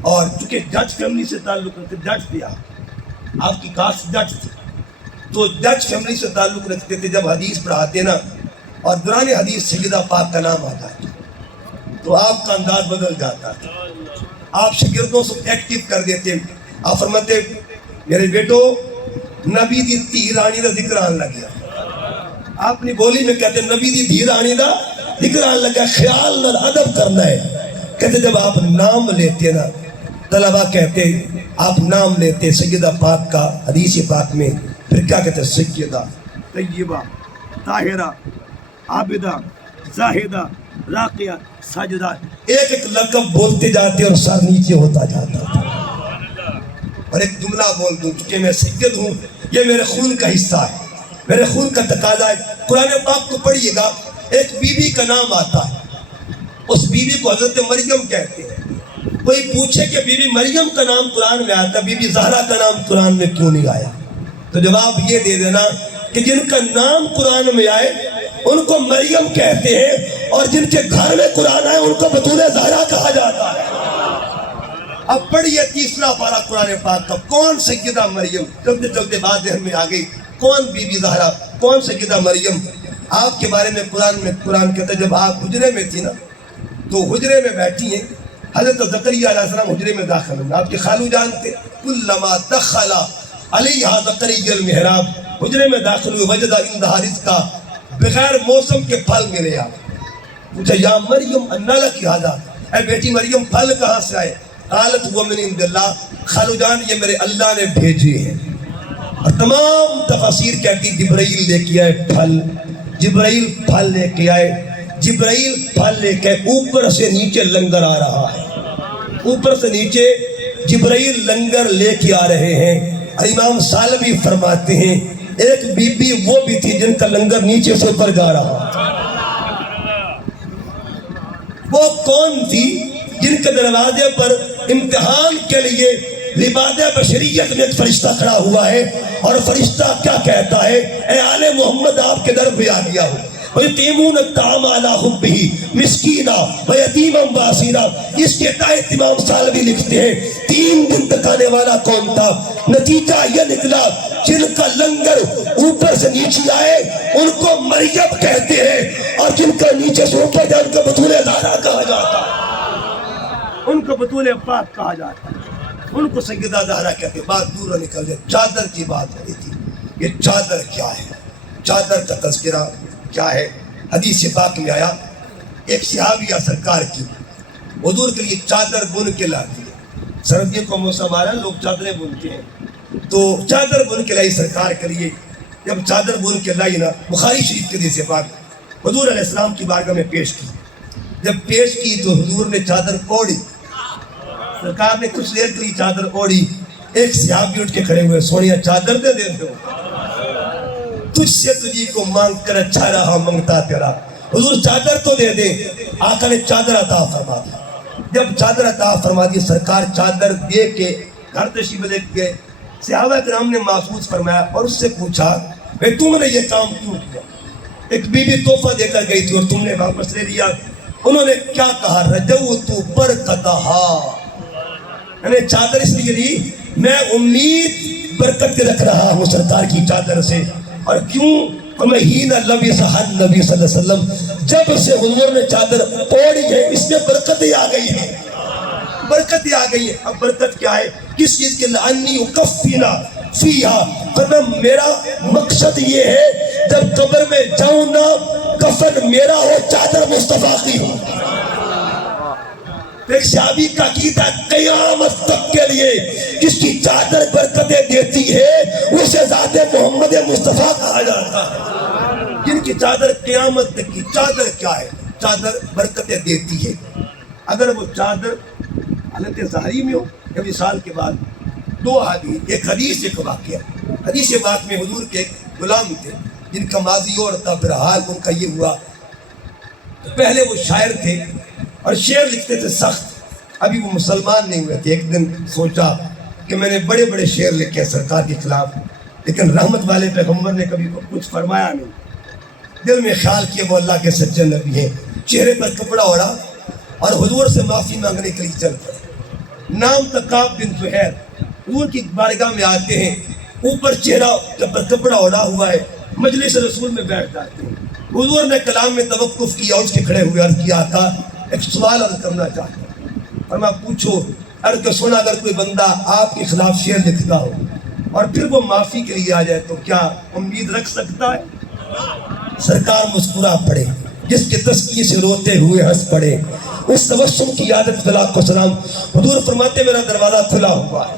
اور چونکہ جج فیملی سے تعلق رکھتے، جج تھے آپ کی کاسٹ جج تھی، تو جج فیملی سے تعلق رکھتے تھے. جب حدیث پڑھاتے نا اور دوران حدیث سیدہ پاک کا نام آ جاتا تو آپ کا انداز بدل جاتا تھا، آپ شاگردوں سے ایکٹیو کر دیتے. آپ فرماتے میرے بیٹو نبی دی دھی رانی دا ذکر آن لگیا. آپ اپنی بولی میں کہتے نبی دی دھی رانی دا ذکر آن لگا، خیال نہ ادب کرنا ہے. کہتے جب آپ نام لیتے نا، طلبہ کہتے آپ نام لیتے سیدہ پاک کا حدیث پاک میں، پھر کیا کہتے سیدہ طیبہ طاہرہ عابدہ زاہدہ راقیہ ساجدہ، ایک ایک لقب بولتے جاتے اور سر نیچے ہوتا جاتا تھا. اور ایک جملہ بول دوں، چونکہ میں سید ہوں، یہ میرے خون کا حصہ ہے، میرے خون کا تقاضا ہے. قرآن پاک کو پڑھیے گا، ایک بی بی کا نام آتا ہے، اس بی بی کو حضرت مریم کہتے ہیں. کوئی پوچھے کہ بی بی مریم کا نام قرآن میں آتا، بی بی زہرا کا نام قرآن میں کیوں نہیں آیا؟ تو جواب یہ دے دینا کہ جن کا نام قرآن میں آئے ان کو مریم کہتے ہیں، اور جن کے گھر میں قرآن آئے ان کو بطول زہرا کہا جاتا ہے. اب پڑھیے تیسرا پارہ قرآن پاک کا، کون سیدہ مریم؟ چلتے چلتے بات ذہن میں آ گئی، کون بی بی زہرا، کون سیدہ مریم؟ آپ کے بارے میں قرآن کہتا ہے جب آپ حجرے میں تھی نا، تو حجرے میں بیٹھی ہیں، حضرت زکریا علیہ السلام حجرے میں داخل ہوئے. آپ کے خالو جانتے کلما دخل علیہ زکریا المحراب، حجرے میں داخل ہوئے، وجد عندہا رزقا، بغیر موسم کے پھل ملے. آپ پوچھا یا مریم انا لکی ھذا، اے بیٹی مریم پھل کہاں سے آئے؟ قالت هو من عند اللہ، خالو جان یہ میرے اللہ نے بھیجے ہیں. اور تمام تفاسیر کہتی جبرائیل لے کے آئے پھل، جبرائیل پھل لے کے آئے، جبرائیل پھل لے کے اوپر سے نیچے لنگر آ رہا ہے، اوپر سے نیچے جبرائیل لنگر لے کے آ رہے ہیں. اور امام سالبی فرماتے ہیں ایک بی بی وہ بھی تھی جن کا لنگر نیچے سے اوپر جا رہا. وہ کون تھی جن کے دروازے پر امتحان کے لیے لباد بشریت میں ایک فرشتہ کھڑا ہوا ہے, اور فرشتہ کیا کہتا ہے؟ اے آل محمد آپ کے در پہ آ گیا ہوں. وَيُطْعِمُونَ الطَّعَامَ عَلَىٰ حُبِّهِ مِسْكِينًا وَيَتِيمًا وَأَسِيرًا. اس کے تحت امام سالوی لکھتے ہیں 3 دن تک آنے والا کون تھا؟ نتیجہ یہ نکلا جن کا لنگر اوپر سے نیچے آئے ان کو مریم کہتے ہیں, اور جن کا نیچے سے اوپر جائے ان کو بطول زہرا کہا جاتا ہے, ان کو بطول پاک کہا جاتا ہے, ان کو سیدہ زہرا کہتے ہیں. بات دور نکل جائے, چادر کی بات ہو رہی تھی. یہ چادر کیا ہے؟ چادر کا تذکرہ کیا ہے؟ حدیث پاک میں آیا ایک صحابیہ سرکار کی حضور کے لیے چادر بن کے لاتی ہے. سردیوں کو موسم آ رہا ہے, لوگ چادریں بنتے ہیں, تو چادر بن کے لائی سرکار کے لیے. جب چادر بن کے لائی نا, بخاری شریف کے حدیث پاک حضور علیہ السلام کی بارگاہ میں پیش کی. جب پیش کی تو حضور نے چادر اوڑھی, سرکار نے کچھ دیر کے لیے چادر اوڑھی. ایک صحابی اٹھ کے کھڑے ہوئے, سونیا چادر دے دیتے ہو, تجھ سے تجھی کو مانگ کر اچھا رہا منگتا تیرا. حضور چادر تو دے دے. آقا نے چادر عطا فرما دی. جب چادر عطا فرما دی, سرکار چادر دے کے گھر تشریف لے گئے. صحابہ کرام نے محسوس فرمایا اور اس سے پوچھا بھئی تم نے یہ کام کیوں کیا؟ ایک بی بی تحفہ دے کر گئی تھی اور تم نے واپس لے لیا. انہوں نے کیا کہا؟ رجوت برکتہا, میں نے چادر اس لیے لی میں امید برکت کے رکھ رہا ہوں سرکار کی چادر سے. اور کیوں؟ ہین لبسہ النبی صلی اللہ علیہ وسلم, جب سے حضور نے چادر اوڑھی ہے اس میں برکتیں آ گئی ہیں, برکتیں آ گئی ہیں. اب برکت کیا ہے؟ کس چیز کے لیے؟ انی اکفنا فیہا, فرمایا میرا مقصد یہ ہے جب قبر میں جاؤں نا کفن میرا ہو, چادر مصطفیٰ کی ہو. ایک صحابی کا عقیدہ قیامت تک کے لیے جس کی چادر برکتیں دیتی ہے اسے ذات محمد مصطفیٰ کہا جاتا ہے. جن کی چادر قیامت تک کی. چادر کیا ہے؟ چادر برکتیں دیتی ہے. اگر وہ چادر حالت ظاہری میں ہو یا وصال کے بعد. 2 حدیث, ایک حدیث ایک واقعہ. حدیث بات میں حضور کے غلام تھے جن کا ماضی اور تھا, پھر حال ان کا یہ ہوا. پہلے وہ شاعر تھے اور شعر لکھتے تھے سخت. ابھی وہ مسلمان نہیں ہوئے تھے. ایک دن سوچا کہ میں نے بڑے بڑے شعر لکھے سرکار کے خلاف, لیکن رحمت والے پیغمبر نے کبھی کچھ فرمایا نہیں. دل میں خیال کیا وہ اللہ کے سچے نبی ہیں. چہرے پر کپڑا اوڑھا اور حضور سے معافی مانگنے کے لیے چل پڑے. نام تھا کعب بن زہیر. حضور کی بارگاہ میں آتے ہیں, اوپر چہرہ پر کپڑا اوڑھا ہوا ہے, مجلس رسول میں بیٹھ جاتے ہیں. حضور نے کلام میں توقف کیا, اس کے کھڑے ہوئے عرض کیا آقا ایک سوال عرض کرنا چاہتا ہوں. فرمایا پوچھو. عرض کہ سنا اگر کوئی بندہ آپ کے خلاف شعر لکھتا ہو اور پھر وہ معافی کے لیے آ جائے تو کیا امید رکھ سکتا ہے؟ سرکار مسکرا پڑے, جس کے تزکیے سے روتے ہوئے ہنس پڑے. اس تبسم کی عادت بلاک کو سلام. حضور فرماتے میرا دروازہ کھلا ہوا ہے.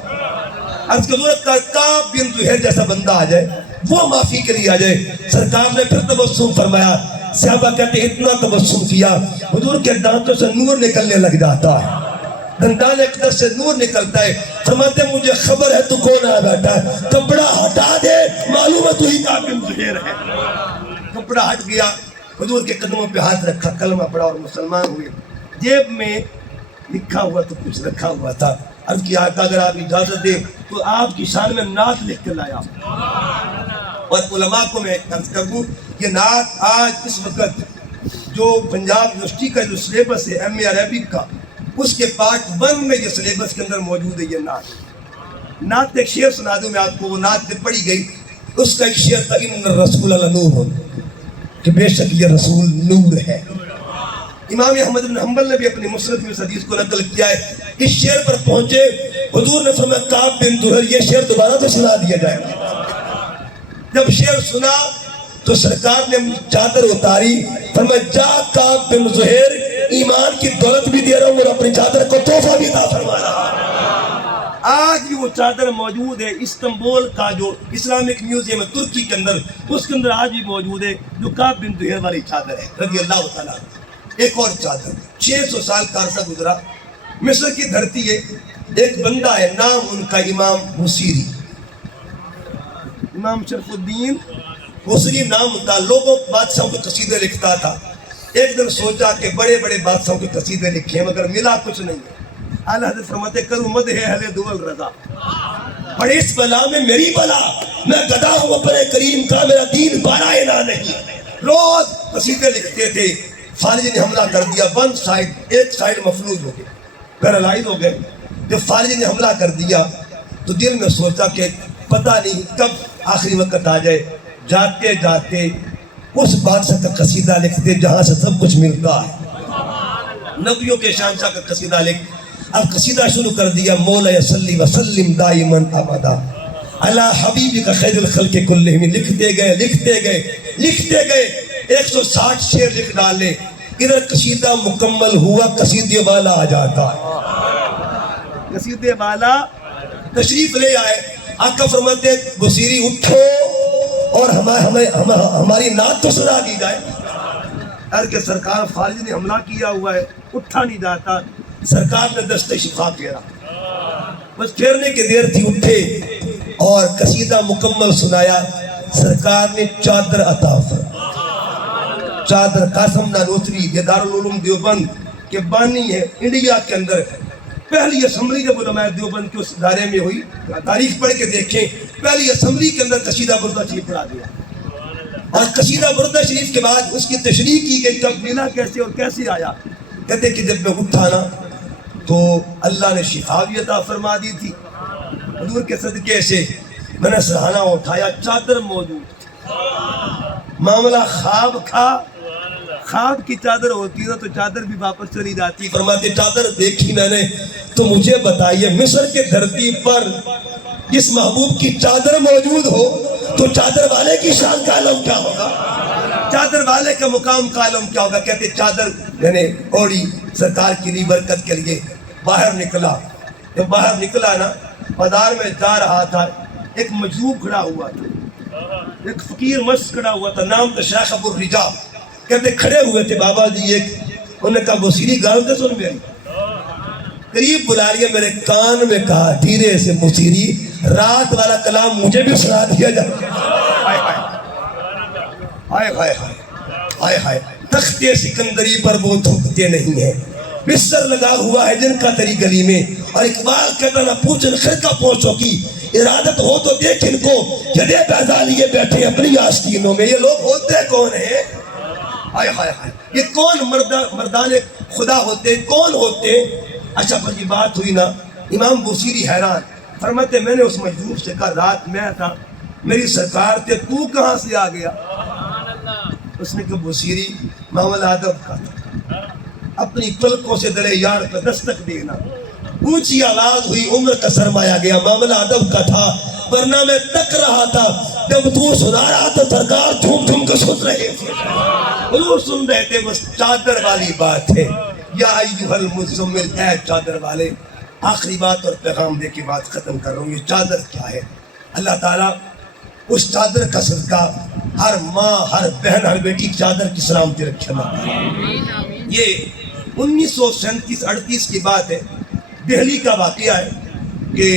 عرض کہ حضور کعب بن زہیر جیسا بندہ آ جائے وہ معافی کے لیے آ جائے. سرکار نے پھر تبسم فرمایا. صحابہ کہتے اتنا تبسم کیا حضور کے دانتوں سے نور نکلنے لگ جاتا ہے, دندان اقدس سے نور نکلتا ہے. فرماتے مجھے خبر ہے تو کون آیا بیٹھا ہے, کپڑا ہٹا دے معلوم ہے تو ہی کعب بن زہیر ہے. کپڑا ہٹ گیا, حضور کے قدموں پہ ہاتھ رکھا, کلمہ پڑھا اور مسلمان ہوئے. جیب میں لکھا ہوا تو کچھ رکھا ہوا تھا. عرض کیا آقا اگر آپ اجازت دیں تو آپ کی شان میں نعت لکھ کے لایا. اور علماء کو میں عرض کر دوں یہ نعت آج اس وقت جو پنجاب یونیورسٹی کا جو سلیبس ہے ایم اے عربک کا, اس کے پارٹ 1 میں جو سلیبس کے اندر موجود ہے یہ نعت. نعت ایک شعر سنا دوں میں آپ کو. وہ نعت پہ پڑھی گئی, اس کا ایک شعر تھا ان الرسول لنور, کہ بے شک یہ رسول نور ہے. امام احمد بن حنبل نے بھی اپنی مسند میں اس حدیث کو نقل کیا ہے. اس شعر پر پہنچے حضور نے فرمایا کعب بن زہیر یہ شعر دوبارہ تو سنا دیا جائے. جب شعر سنا تو سرکار نے چادر اتاری. فرمایا جا کعب بن زہیر ایمان کی دولت بھی دے رہا ہوں اور اپنی چادر کو تحفہ بھی عطا فرما رہا ہوں. آج بھی وہ چادر موجود ہے. استنبول کا جو اسلامک میوزیم ہے ترکی کے اندر, اس کے اندر آج بھی موجود ہے جو کعب بن زہیر والی چادر ہے رضی اللہ تعالیٰ. ایک اور چادر 600 سال کا عرصہ گزرا. مصر کی دھرتی ہے, ایک بندہ ہے نام ان کا امام بصیری. امام شرف الدین حسنی نام تھا، لوگوں بادشاہوں کے قصیدے لکھتا تھا۔ ایک دن سوچا کہ بڑے بڑے بادشاہوں کے قصیدے لکھے مگر ملا کچھ نہیں ہے۔ اعلیٰ حضرت فرماتے کروں مد ہے اہل دول رضا، پر اس بلا میں میری بلا، میں گدا ہوں اپنے کریم کا، میرا دین بارائے نہ نہیں۔ روز قصیدے لکھتے تھے، فالج نے حملہ کر دیا، ون سائڈ، ایک سائڈ مفلوج ہو گئے، پیرالائز ہو گئے۔ جب فالج نے حملہ کر دیا تو دل میں سوچا کہ پتہ نہیں کب آخری وقت آ جائے، جاتے جاتے اس بادشاہ کا قصیدہ لکھتے جہاں سے سب کچھ ملتا ہے، نبیوں کے شہنشاہ کا قصیدہ لکھ۔ اب قصیدہ شروع کر دیا، مولا صلی وسلم دائماً ابدا علی حبیبک خیر الخلق کلہم۔ لکھتے گئے لکھتے گئے لکھتے گئے، 160 شعر لکھ ڈالے۔ ادھر قصیدہ مکمل ہوا، قصیدے والا آ جاتا ہے، قصیدے والا تشریف لے آئے۔ آقا فرماتے بصیری اٹھو اور ہماری نعت تو سنا دی جائے۔ ارے کہ سرکار فالج نے حملہ کیا ہوا ہے، اٹھا نہیں جاتا۔ سرکار نے دست شفا پھیرا، بس پھیرنے کی دیر تھی، اٹھے اور قصیدہ مکمل سنایا۔ سرکار نے چادر عطا فرمائی، چادر قاسم نانوتری یہ دارالعلوم دیوبند کے بانی ہے، انڈیا کے اندر پہلی اسمبلی جب علماء دیوبند کے اس ادارے میں ہوئی، تاریخ پڑھ کے دیکھیں، پہلی اسمبلی کے اندر قصیدہ بردہ شریف پڑھا گیا، اور قصیدہ بردہ شریف کے بعد اس کی تشریح کی گئی کب ملا کیسے اور کیسے آیا۔ کہتے کہ جب میں اٹھا نا تو اللہ نے شفا بھی عطا فرما دی تھی، حضور کے صدقے سے میں نے سرہانہ اٹھایا، چادر موجود تھی۔ معاملہ خواب کھا، خواب کی چادر ہوتی نا تو چادر بھی واپس چلی جاتی۔ فرماتے چادر دیکھی میں نے تو مجھے بتائیے، مصر کے دھرتی پر جس محبوب کی چادر موجود ہو تو چادر والے کی شان کا عالم کیا ہوگا، چادر والے کا مقام کا عالم کیا ہوگا۔ کہتے چادر میں نے اوڑی، سرکار کی لی برکت کے لیے باہر نکلا۔ جب باہر نکلا نا، بازار میں جا رہا تھا، ایک مجذوب کھڑا ہوا تھا، ایک فقیر مست کھڑا ہوا تھا، نام تھا شیخ ابو الرجا۔ کہتے کھڑے ہوئے تھے بابا جی، ایک انہوں نے کہا بصیری گال تو سن میری، قریب بلا لیا، میرے کان میں کہا دھیرے سے بصیری رات والا کلام مجھے بھی سنا دیا جائے۔ ہائے ہائے ہائے ہائے، تخت سکندری پر وہ تھوکتے نہیں ہیں، بستر لگا ہوا ہے جن کا تری گلی میں، اور اقبال کہتا نہ پوچھن خرقہ پوچھو کی، ارادت ہو تو دیکھ ان کو جدے پیدا لیے بیٹھے اپنی آستینوں میں۔ یہ لوگ ہوتے کون ہیں؟ ہائے ہائے ہائے، یہ کون مردان خدا ہوتے، کون ہوتے؟ اچھا پر یہ بات ہوئی نا، امام بصیری حیران، فرماتے میں نے اس مجذوب سے کہا رات میں تھا، میری سرکار تھے، تو کہاں سے آ گیا؟ اس نے کہا بصیری معاملہ ادب کا تھا، اپنی پلکوں سے درے یار پہ دستک دینا، اونچی آواز ہوئی، عمر کا سرمایا گیا، معاملہ ادب کا تھا، ورنہ میں تک رہا تھا جب تو سنا رہا تھا سرکار جھوم جھوم کے سن رہے تھے، حضور سن رہے تھے۔ بس چادر والی بات ہے، یا ایھا المزمل، اے چادر والے۔ آخری بات اور پیغام دے کے بات ختم کر رہا ہوں، یہ چادر کیا ہے؟ اللہ تعالیٰ اس چادر کا صدقہ ہر ماں، ہر بہن، ہر بیٹی چادر کی سلامتی رکھے اللہ۔ یہ 1937-38 کی بات ہے، دہلی کا واقعہ ہے کہ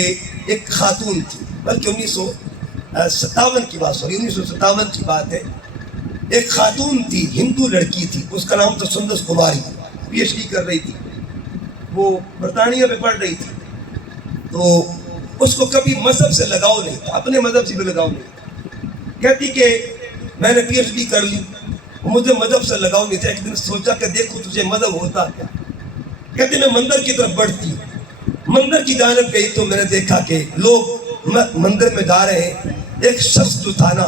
ایک خاتون تھی، بلکہ 1957 کی بات، 1957 کی بات ہے، ایک خاتون تھی، ہندو لڑکی تھی، اس کا نام تھا سندس کماری، پی ایچ ڈی کر رہی تھی، وہ برطانیہ میں پڑھ رہی تھی، تو اس کو کبھی مذہب سے لگاؤ نہیں تھا، اپنے مذہب سے بھی لگاؤ نہیں تھا۔ کہتی کہ میں نے پی ایچ ڈی کر لی، مجھے مذہب سے لگاؤ نہیں تھا۔ ایک دن سوچا کہ دیکھو تجھے مذہب ہوتا کیا۔ کہتی میں مندر کی طرف بڑھتی، مندر کی جانب گئی تو میں نے دیکھا کہ لوگ مندر میں جا رہے ہیں۔ ایک شخص جو تھا نا،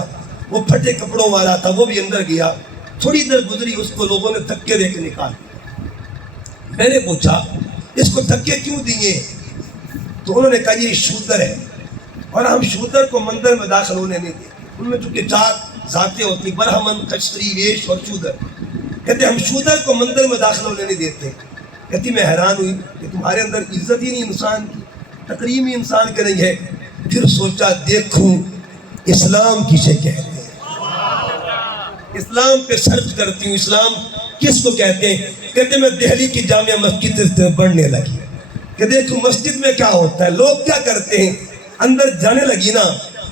وہ پھٹے کپڑوں والا تھا، وہ بھی اندر گیا، تھوڑی دیر گزری، اس کو لوگوں نے دھکے دے کے نکال۔ میں نے پوچھا اس کو دھکے کیوں دیے؟ تو انہوں نے کہا یہ شودر ہے، اور ہم شودر کو مندر میں داخل ہونے نہیں دیتے۔ ان میں چونکہ 4 ذاتیں ہوتی، برہمن، کچھتری، ویش اور شودر۔ کہتے ہم شودر کو مندر میں داخل ہونے نہیں دیتے۔ کہتی میں حیران ہوئی کہ تمہارے اندر عزت ہی نہیں انسان کی، تکریم ہی انسان کے نہیں ہے۔ پھر سوچا دیکھوں اسلام کسے کہتے ہیں، اسلام پہ سرچ کرتی ہوں، اسلام کس کو کہتے ہیں؟ کہتے میں دہلی کی جامع مسجد سے پڑھنے لگی کہ دیکھو مسجد میں کیا ہوتا ہے، لوگ کیا کرتے ہیں۔ اندر جانے لگی نا،